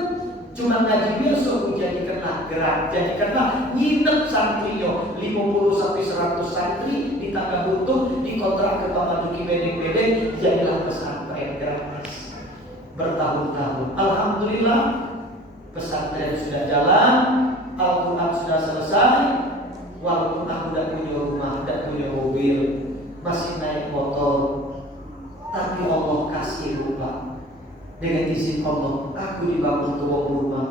cuma ngaji biasa, jadikanlah gerak, jadikanlah nginep santrinya 50 sampai 100 santri ditambah butuh dikontrak ke Pak Marzuki bedeng-bedeng, jadilah pesantren gratis bertahun-tahun. Alhamdulillah pesantren sudah jalan, Al-Quran sudah selesai. Walaupun aku tidak punya rumah, tidak punya mobil, masih naik motor, tapi Allah kasih rumah. Dengan izin Allah, aku dibangun ke rumah,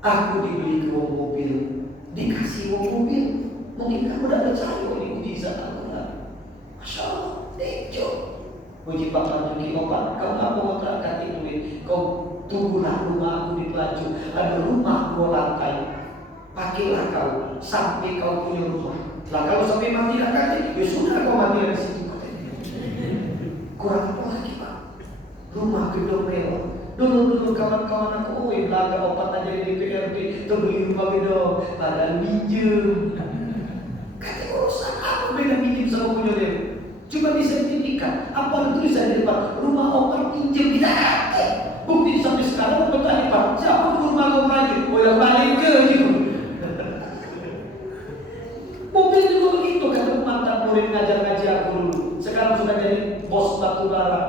aku dibeli ke mobil, dikasih mobil. Mungkin kamu tidak percaya ini mujizat Al-Quran. Masya Allah, tejo. Puji Pak Marzuki, Pak, kau apa kontrak duit? Kau tunggulah rumah aku di Pelaju, ada rumah 2 lantai. Pakailah kau sampai kau punya rumah. Lah kalau sampai mati dah kali, ya sudah kau mati dari situ. Kurang apa lagi Pak? Rumah gedung mewah. Dulu kawan-kawan aku, belaga opat aja di DPRD, terbeli rumah gedung, pada minjem. Kata urusan apa beda minjem sama punya dia? Cuma disertifikat. Apa tulisan di depan? Rumah opat pinjam tidak ada. Bukti sampai sekarang bertanya Pak, siapa rumah kau maju? Oh yang balik ke gitu. Mobil juga begitu, kata mantan murid ngajar-ngaji aku dulu. Sekarang sudah jadi bos batu bara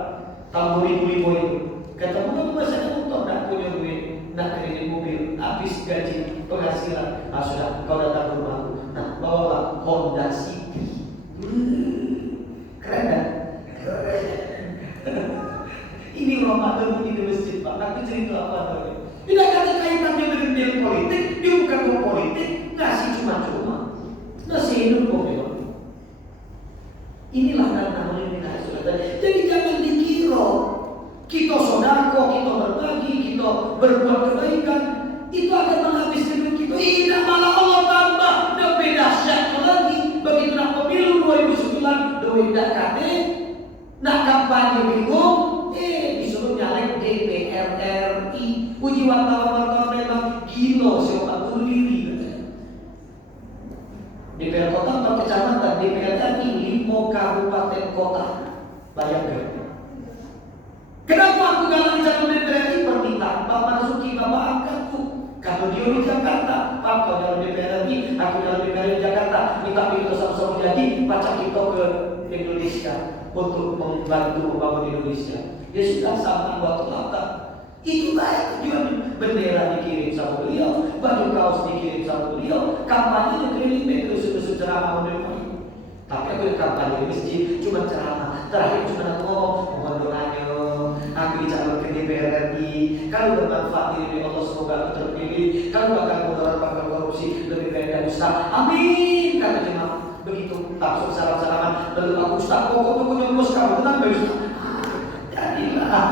tahun 2005 itu. Kata bukan saya motor, nak punya duit, nak kredit mobil, habis gaji penghasilan. Ah sudah, kau datang ke rumahku. Nah bawalah Honda City. Keren kan? Ini Ramadan ini di masjid Pak. Aku cerita apa tadi? Tidak ada kaitannya dengan dia politik. Dia bukan mau politik. Ngasih cuma-cuma. Ngasih hidup kok memang. Inilah namanya minat saudara. Jadi jangan dikira kita sodako, kita berbagi, kita berbuat kebaikan itu akan menghabis hidup kita. Tidak, malah Allah tambah. Lebih dahsyat lagi. Begitu nak pemilu 2009, duit dak kate, nak kampanye bingung, disuruh nyalek DPR RI. Uji wartawan memang gila siapa bunuh diri. DPR kota 4 kecamatan, DPR RI 5 kabupaten kota. Bayangkan. Kenapa aku galang calon DPR RI? Permintaan Pak Marzuki, Bapak angkatku. Kalau dia di Jakarta, Pak kau jalan DPR RI, aku jalan DPR di Jakarta. Minta kita sama-sama jadi pacak kita ke Indonesia untuk membantu membangun Indonesia. Ya sudah, sama waktu latar. Itu baik tujuan. Bendera dikirim sama beliau, baju kaos dikirim sama beliau, kampanye keliling terus ceramah model. Tapi aku yang kampanye di masjid cuma ceramah. Terakhir cuma aku ngomong, mohon doanya, aku dicalonkan di DPR RI. Kalau bermanfaat diri Allah semoga aku terpilih. Kalau bakal menolak korupsi lebih baik dan Ustaz. Amin kata jemaah. Begitu langsung salam-salaman. Lalu aku Ustaz, pokoknya punya nyoblos kamu tenang gak Ustaz? Jadilah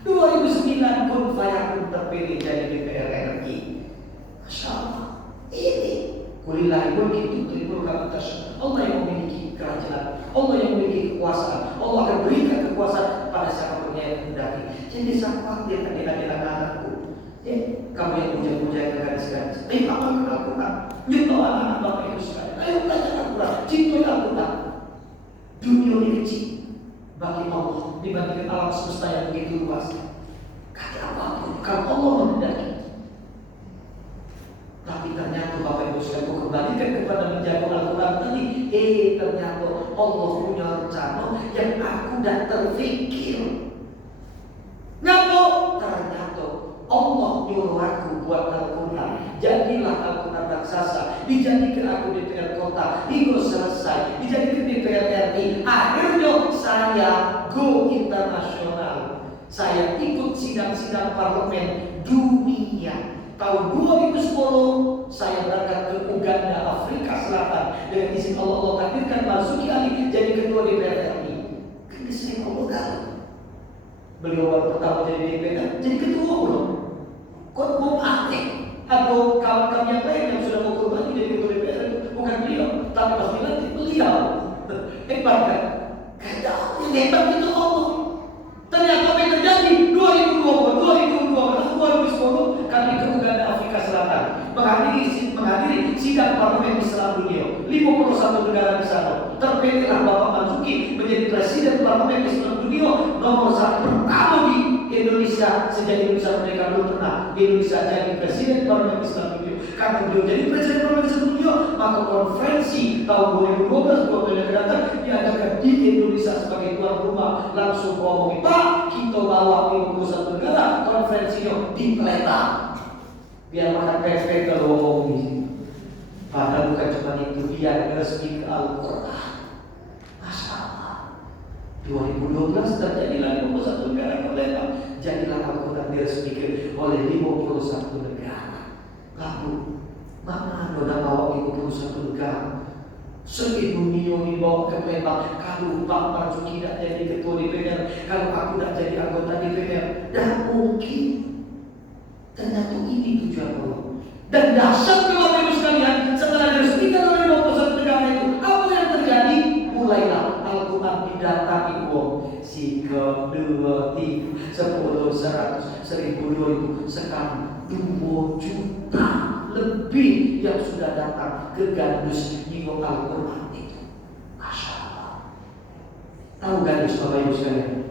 2009 pun Fayakun terpilih jadi DPR RI. Masya Allah. Ini kulilah pun itu tribul atas Allah yang memiliki kerajaan, Allah yang memiliki kekuasaan. Allah akan berikan kekuasaan pada siapa pun yang hendaki. Jadi saya khawatir adik-adik anakku. Kamu yang puja-puja yang gadis-gadis. Amalkan Al-Quran. Nyentuh anak-anak Bapak Ibu sekalian. Ayo belajar Al-Quran. Cintai Al-Quran. Dunia ini kecil bagi Allah dibandingkan alam semesta yang begitu luas. Kata apapun kalau Allah menghendaki. Tapi ternyata Bapak Ibu sekalian, aku kembalikan kepada menjaga Al-Quran tadi. Ternyata Allah punya rencana yang aku tidak terfikir. Ngapa? Ternyata Allah nyuruh aku buat Al-Quran. Jadilah Al-Quran raksasa. Dijadikan aku DPR kota. Itu selesai. Dijadikan DPR RI. Akhirnya saya go internasional. Saya ikut sidang-sidang parlemen dunia. Tahun 2010 saya berangkat ke Uganda, Afrika Selatan. Dengan izin Allah takdirkan Marzuki Ali jadi ketua DPR RI. Kan disini Allah tahu. Beliau baru pertama jadi DPR, jadi ketua belum? Kok mau aktif? Atau kawan kami yang lain yang sudah mau berbagi jadi ketua DPR itu bukan beliau, tapi pasti nanti beliau. Hebat kan? Kata yang hebat itu Allah. Ternyata apa yang terjadi 2010 kami ke Uganda, Afrika Selatan menghadiri sidang parlemen Islam dunia. 51 negara di sana. Terpilihlah Bapak Marzuki menjadi presiden parlemen Islam dunia nomor 1 pertama di Indonesia sejak Indonesia merdeka. Belum pernah Indonesia jadi presiden parlemen Islam dunia. Karena beliau jadi presiden parlemen Islam dunia, maka konferensi tahun 2012 yang datang diadakan di Indonesia sebagai tuan rumah. Langsung ngomong, Pak, kita bawa 51 negara konferensinya di Peleta. Biar makan pempek kalau ngomong di sini. Padahal bukan cuma itu, biar resmi ke Al-Quran. Masya Allah. 2012 terjadilah 51 negara Peleta. Jadilah Al-Quran diresmikan oleh 51 negara. Lalu mana ada bawa 51 negara? Dunia dibawa ke Palembang. Kalau Pak Marzuki tidak jadi ketua DPR, kalau aku tidak jadi anggota DPR, dan mungkin ternyata ini tujuan Allah. Dan dahsyat Bapak Ibu sekalian, setelah diresmikan oleh 21 negara itu, apa yang terjadi? Mulailah Al-Quran didatangi si ke 2, 3, 10, 100, 1000, 2000, sekarang 2 juta lebih yang sudah datang ke gandus nyimak Al-Quran itu. Masya Allah. Tahu gandus Bapak Ibu sekalian?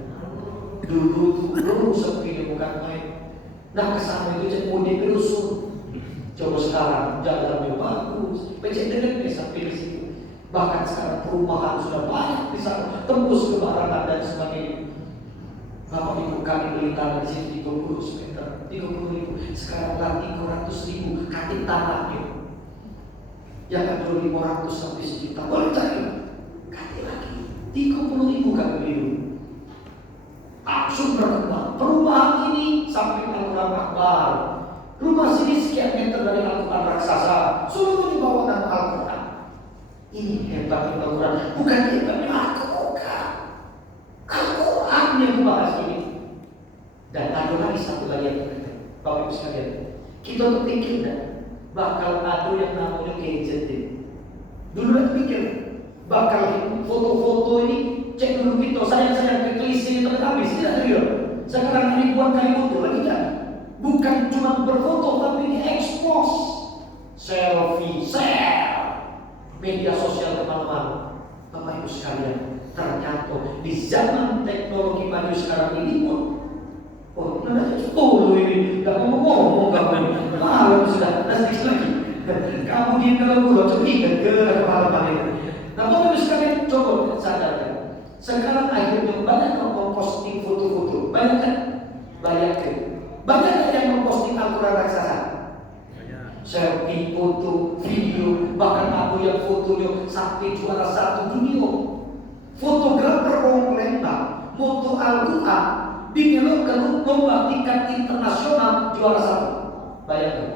Dulu sepi bukan main. Nah kesana itu cek mudik rusuh. Coba sekarang jalannya bagus, PCDP sampai di situ. Bahkan sekarang perumahan sudah banyak bisa tembus ke barat dan sebagainya. Bapak Ibu kami beli tanah di sini 30 meter, 30.000. Sekarang lagi 300.000 kaki tanahnya. Yang ada 500 sampai 1 juta. Boleh cari. ganti lagi 30.000 kami beli. Langsung berkembang. Perumahan ini sampai Al-Quran Akbar. Rumah sini sekian meter dari Al-Quran raksasa. Seluruh dibawa dengan Al-Quran. Ini hebatnya Al-Quran. Bukan hebatnya Al-Quran. Al-Quran yang membahas ini. Dan ada lagi satu lagi yang terkait. Bapak Ibu sekalian, kita tuh pikir dan bakal ada yang namanya gadget ini. Dulu kita pikir bakal foto-foto ini cek dulu kita sayang-sayang ke klise tapi habis tidak serius. Sekarang ribuan kali foto lagi kan. Bukan cuma berfoto tapi di expose, selfie, share, media sosial kemana-mana. Bapak Ibu sekalian, ternyata di zaman teknologi maju sekarang ini pun ada 10 ini, gak ngomong-ngomong kamu malam sudah, sedikit lagi kamu di dalam pulau, coba ingat ke kepala ini. Nah Bapak Ibu sekalian, coba sadarkan. Sekarang akhirnya banyak yang memposting foto-foto. Banyak kan? Banyak kan? Banyak yang memposting Al-Quran raksasa. Selfie, foto, video. Bahkan ada yang fotonya sampai juara 1 dunia. Fotografer orang Lembang foto Al-Quran dimelokkan lomba tingkat internasional juara 1. Bayangkan.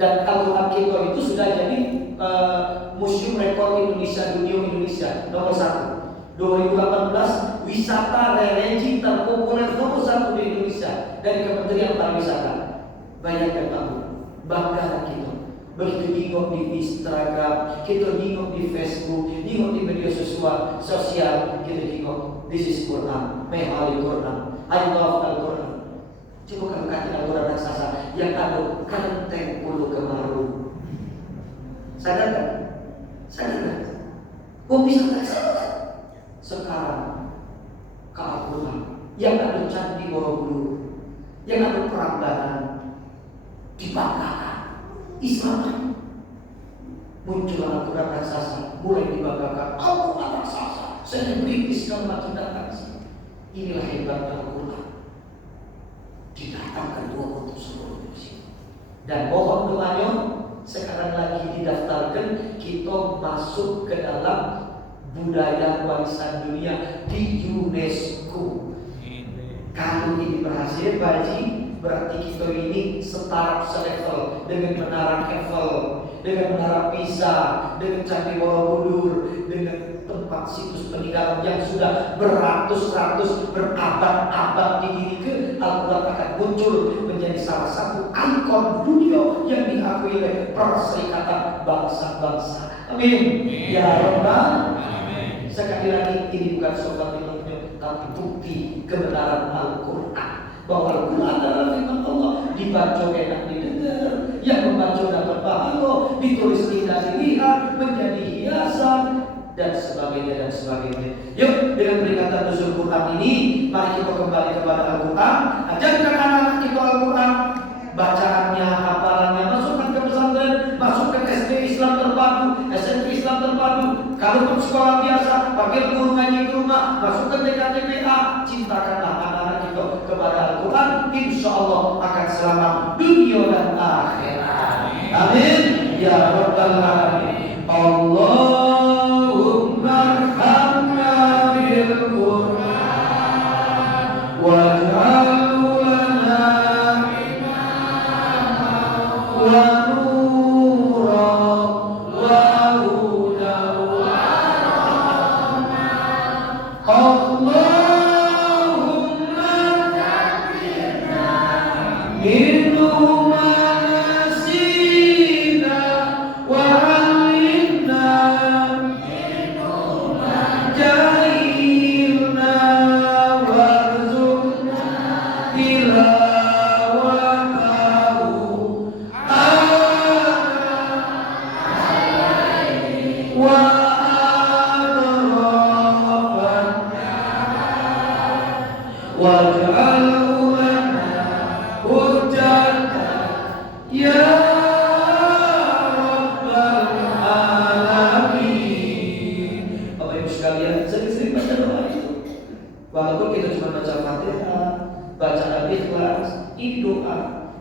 Dan Al-Quran kita itu sudah jadi Museum Rekor Indonesia Dunia Indonesia nomor 1. 2018 wisata religi terpopuler nomor 1 di Indonesia dari Kementerian Pariwisata. Bayangkan kamu, bangga kita. Begitu nengok di Instagram, kita nengok di Facebook, nengok di media sosial, kita nengok this is Quran, may holy Quran, I love Al-Quran. Coba kalau kata Al-Quran raksasa yang ada kenteng puluh kemaru. Sadar kan? Sadar kan? Oh bisa raksasa. Sekarang ke Al-Quran yang ada Candi Borobudur, yang ada Prambanan, dibanggakan. Islam muncul Al-Quran raksasa, mulai dibanggakan. Al-Quran raksasa, selebritis kalau makin datang. Inilah hebatnya Al-Quran. Didatangkan 20 seluruh Indonesia. Dan mohon doanya sekarang lagi didaftarkan, kita masuk ke dalam budaya warisan dunia di UNESCO. Kalau ini berhasil, Baji, berarti kita ini setara selevel dengan menara Eiffel, dengan menara Pisa, dengan Candi Borobudur, dengan tempat situs peninggalan yang sudah beratus-ratus berabad-abad didirikan. Al-Quran akan muncul menjadi salah satu ikon dunia yang diakui oleh Perserikatan Bangsa-Bangsa. Amin. Ya Rabbal. Sekali lagi ini bukan soal filmnya, tapi bukti kebenaran Al-Quran. Bahwa Al-Quran adalah firman Allah, dibaca enak didengar, yang membaca dapat pahala, ditulis indah dilihat, menjadi hiasan dan sebagainya dan sebagainya. Yuk, dengan peringatan nuzul Quran ini, mari kita kembali kepada Al-Quran. Ajarkan anak kita Al-Quran, bacaannya, hafalannya, masukkan ke pesantren, masukkan SD Islam terpadu, SMP Islam terpadu. Kalau pun sekolah biasa, panggil guru ngaji ke rumah, masukkan TK-TPA, cintakanlah anak-anak kita kepada Al-Quran. Insya Allah akan selamat dunia dan akhirat. Amin. Ya Rabbal Alamin. Allahumma arhamna bil Quran waj'alhu lana imaman wa nuran wa hudan wa rahmah. Allahumma kaffirna minhu ma nasina wa 'allimna minhu ma jahilna warzuqna tilawatahu wa waj'alhu lana hujjatan ya Rabbal Alamin. Bapak Ibu sekalian, sering-sering baca doa itu. Walaupun kita cuma baca Fatihah, baca Al-Ikhlas, ini doa.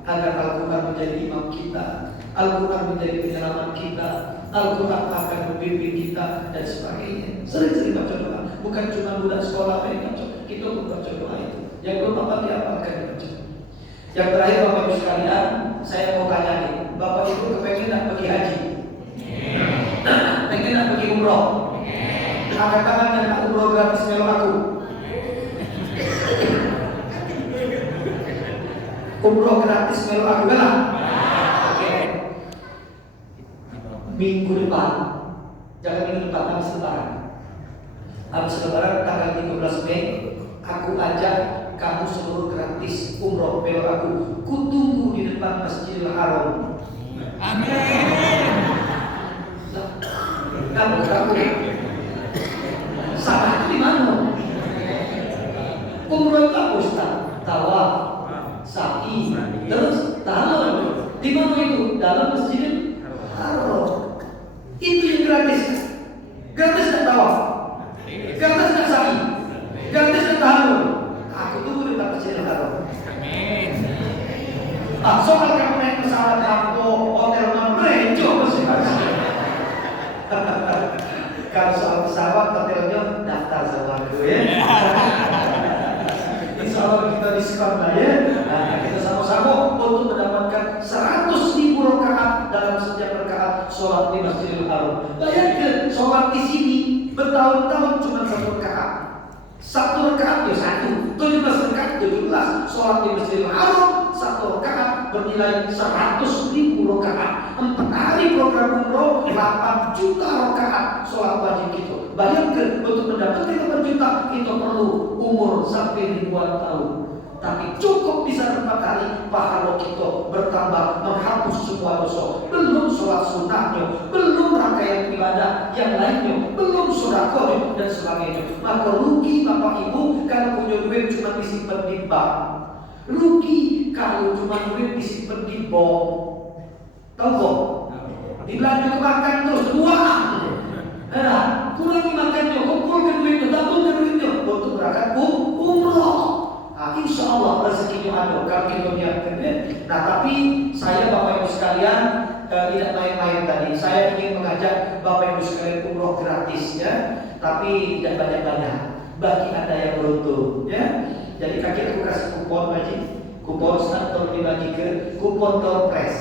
agar Al-Quran menjadi imam kita, Al-Quran menjadi penyelamat kita, Al-Quran akan membimbing kita dan sebagainya. Sering-sering baca doa, bukan cuma budak sekolah yang baca, kita pun baca doa itu. Yang belum apa diapakan dibaca. Yang terakhir Bapak Ibu sekalian, saya mau tanya nih, Bapak Ibu kepengen nak pergi haji? Pengen nak pergi umroh? Angkat tangan yang nak umroh gratis melo aku. Umroh gratis melo aku kan? Oke. Minggu depan, jangan minggu depan, habis lebaran. Habis lebaran tanggal 13 Mei, aku ajak kamu seluruh gratis umroh melo aku. Kutunggu di depan Masjidil Haram. Amin. Kamu salah di mana? Umroh itu apa Ustaz? Tawaf, sa'i, terus tahallul. Di mana itu? Dalam Masjidil Haram. Itu yang gratis. Gratis dan tawaf, gratis dan sa'i, gratis dan tahallul. Aku tunggu di depan Masjidil Haram. Amin. Soal kamu naik pesawat Hamko, hotel Mambrejo masih masih. Kalau soal pesawat hotelnya daftar sama aku ya. Insya Allah kita diskon lah ya. Nah, kita sama-sama untuk mendapatkan 100.000 rakaat dalam setiap rakaat sholat di Masjidil Haram. Bayangkan sholat di sini bertahun-tahun cuma 1 rakaat. 1 rakaat ya 1, 17 rakaat 17. Sholat di Masjidil Haram 1 rakaat bernilai 100.000 rakaat. 4 hari program umroh 8 juta rakaat sholat wajib kita. Bayangkan untuk mendapatkan 8 juta kita perlu umur sampai ribuan tahun. Tapi cukup bisa 4 hari pahala kita bertambah, menghapus semua dosa. Belum sholat sunnahnya, belum rangkaian ibadah yang lainnya, belum sedekah dan sebagainya. Maka rugi Bapak Ibu kalau punya duit cuma disimpan di bank. Rugi kalau cuma duit disimpan di bom. Tahu kok? Dibelanja ke makan terus buang. Kurangi makannya, kumpulkan duitnya, tabungkan duitnya untuk berangkat umroh. Insya Allah rezekinya ada kalau kita niatkan ya. Nah tapi saya Bapak Ibu sekalian tidak main-main tadi. Saya ingin mengajak Bapak Ibu sekalian umroh gratis ya. Tapi tidak banyak-banyak. Bagi Anda yang beruntung ya. Jadi kaki aku kasih kupon aja. Kupon starter dibagi ke kupon Torpres.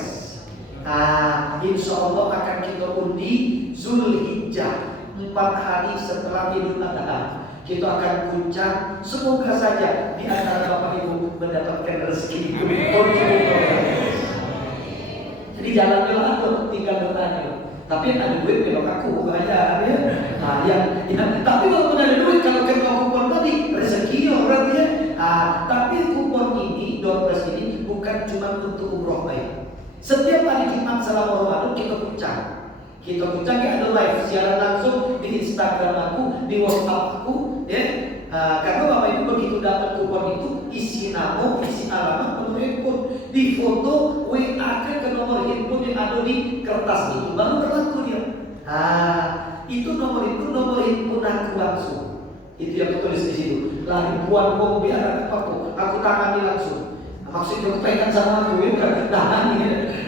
Nah, insya Allah akan kita undi Zulhijjah 4 hari setelah Idul Adha. Kita akan puncak. Semoga saja di antara Bapak Ibu mendapatkan rezeki. Jadi jalan belok aku tinggal bertanya. Tapi ada duit belok aku bayar ya. Nah, tapi kalau ada duit kalau kena kupon tadi rezeki orang ya. Tapi kupon ini, Doorpress ini bukan cuma untuk umroh baik. Setiap hari Jumat selama Ramadan kita puncak. Kita puncak ya, ada live siaran langsung di Instagram aku, di WhatsApp aku ya. Karena Bapak Ibu begitu dapat kupon itu, isi nama, isi alamat, nomor handphone, di foto WA ke nomor handphone yang ada di kertas itu, baru berlaku dia. Itu nomor handphone aku langsung. Itu yang tulis di situ. Lari buat uang biar apa aku tangani langsung. Maksudnya kepengen sama aku ya,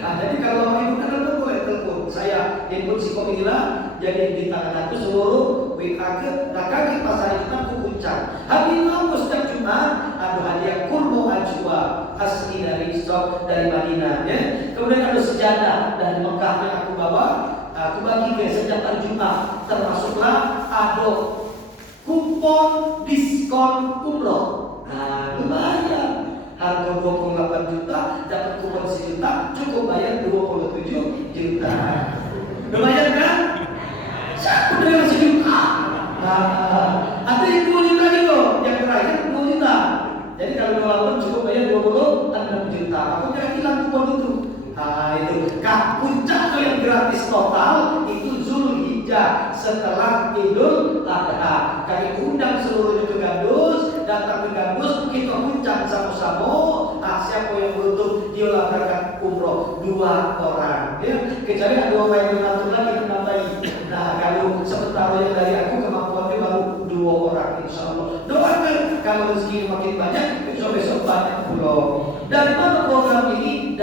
jadi kalau Bapak Ibu kan boleh telepon saya, handphone si inilah, jadi di tangan aku seluruh WA ke. Nah kaki pas hari Jumat aku puncak. Hari aku setiap Jumat ada hadiah kurma ajwa asli dari stok dari Madinah ya. Kemudian ada sejadah dari Mekah yang aku bawa, aku bagi ke setiap hari Jumat. Termasuklah ada kupon diskon umroh. Nah lumayan. Harga 28 juta, dapat kupon 1 juta, cukup bayar 27 juta. Lumayan kan? Siapa dengan 1 juta? Ada yang 2 juta juga, yang terakhir 2 juta. Jadi kalau 28 cukup bayar 26 juta. Aku jangan hilang kupon itu. Itu puncak yang gratis total itu Zulhijjah setelah Idul Adha. Kami undang seluruhnya ke Gandus, datang ke Gandus, kita puncak sama-sama. Siapa yang beruntung dia berangkat umroh 2 orang. Ya, kecuali ada 2 yang mengatur lagi menambahi. Nah kalau sementara yang dari aku kemampuannya baru 2 orang, insya Allah. Doakan kalau rezeki makin banyak, besok banyak pulau. Dari mana program ini?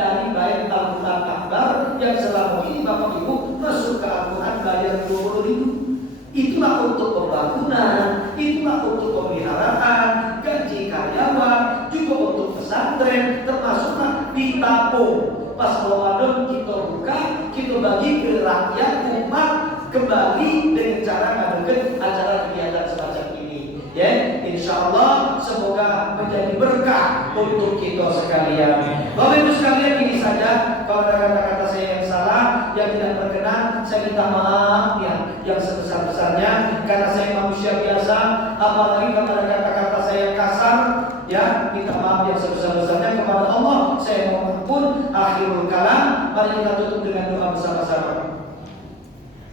Kemudian selama ini Bapak Ibu masuk ke Al-Quran bayar 20.000. Itulah untuk pembangunan, itulah untuk pemeliharaan, gaji karyawan, juga untuk pesantren, termasuklah ditabung. Pas Ramadan kita buka, kita bagi ke rakyat umat kembali dengan cara mengadakan acara kegiatan semacam ini. Ya, insya Allah semoga menjadi berkah untuk kita sekalian. Bapak Ibu sekalian, ini saja. Kalau ada kata-kata saya yang salah, yang tidak berkenan, saya minta maaf ya, yang sebesar-besarnya, karena saya manusia biasa. Apalagi kalau ada kata-kata saya yang kasar, ya minta maaf yang sebesar-besarnya kepada Allah. Saya mohon ampun. Akhirul kalam, mari kita tutup dengan doa bersama-sama.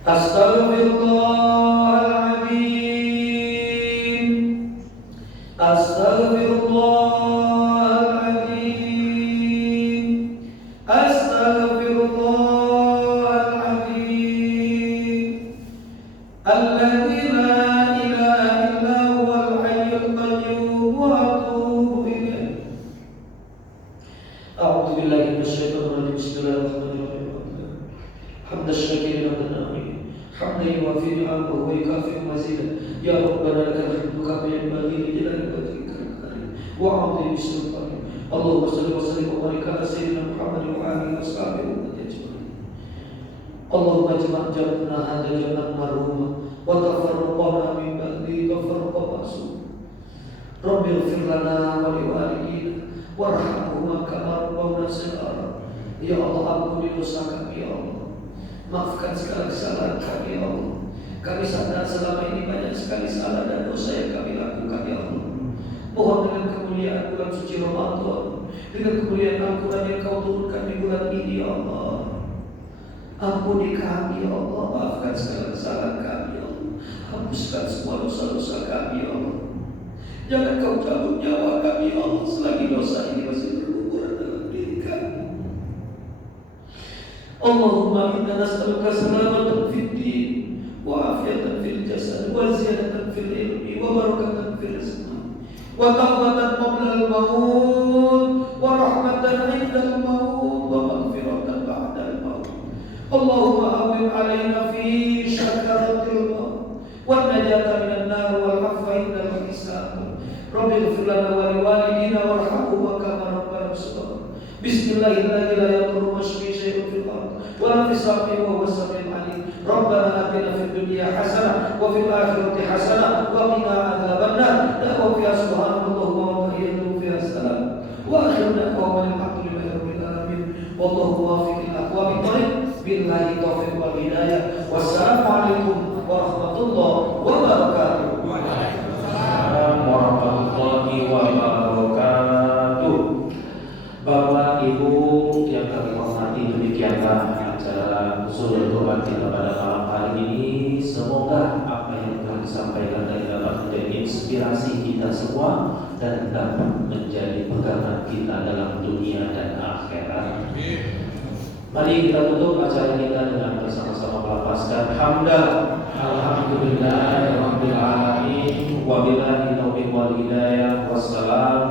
Astaghfirullahaladzim, astaghfirullahaladzim, astaghfirullahaladzim. Alladzi la ilaha illa huwal hayyul qayyum wa atubu ilaih. A'udzu billahi minasyaitonir rajim. Bismillahirrahmanirrahim. Hamdan syakirin wa na'im. Hamdan yuwafi ni'amahu wa yukafi mazidah. Ya Rabbana lakal hamdu kama yanbaghi li jalali wajhika wa 'azimi sultanik. Allahumma shalli wa sallim wa barik ala sayyidina Muhammad wa alihi wa sahbihi ajma'in. Allahumma jama'na hadha jam'an marhuma wa tafarraqna min ba'di tafarruqan ma'sum. Rabbi ighfir lana wa li walidina warhamhuma kama rabbawna shighara. Ya Allah, ampuni dosa kami ya Allah. Maafkan segala kesalahan kami ya Allah. Kami sadar selama ini banyak sekali salah dan dosa yang kami lakukan ya Allah. Mohon dengan kemuliaan bulan suci Ramadan, dengan kemuliaan Al-Quran yang kau turunkan di bulan ini ya Allah, ampuni kami ya Allah. Maafkan segala kesalahan kami ya Allah. Hapuskan semua dosa-dosa kami ya Allah. Jangan kau cabut nyawa kami ya Allah selagi dosa ini masih berkuburan dalam diri kami. Allahumma inna nas'aluka salamatan fid din wa afiyatan fil jasad wa ziyadatan fil ilmi wa barakatan fil rizq wa tawbatan qabla al-maut wa rahmatan 'inda al-maut wa maghfiratan ba'da al-maut. Allahumma awwin 'alaina fi syakaratil maut wa najata minan nar wal 'afwa 'inda al-hisab. Rabbi ighfir lana wa li walidina warhamhuma kama rabbana shaghira. Bismillahirrahmanirrahim. La yadurru ma'asmihi syai'un fil ardh wa la fis samai wa huwas samiul 'alim. Rabbana atina fid dunya hasanah wa fil akhirati hasanah wa qina adzabannar. Wa fiha subhanallahi wa tahiyyatuhum fiha salam. Wa akhiru da'wana alhamdulillahi rabbil alamin. Wallahu muwaffiq ila aqwamit thariq. Billahi taufiq wal hidayah. Wassalamu alaikum warahmatullahi wabarakatuh. Warahmatullahi wabarakatuh. Bapak Ibu yang kami hormati, demikianlah acara usul Quran kita pada malam hari ini. Semoga apa yang telah disampaikan tadi dapat menjadi inspirasi kita semua dan dapat menjadi pegangan kita dalam dunia dan akhirat. Mari kita tutup acara kita dengan bersama-sama melafazkan hamdalah alhamdulillahirabbil alamin wa billahi taufiq wal hidayah. Wassalam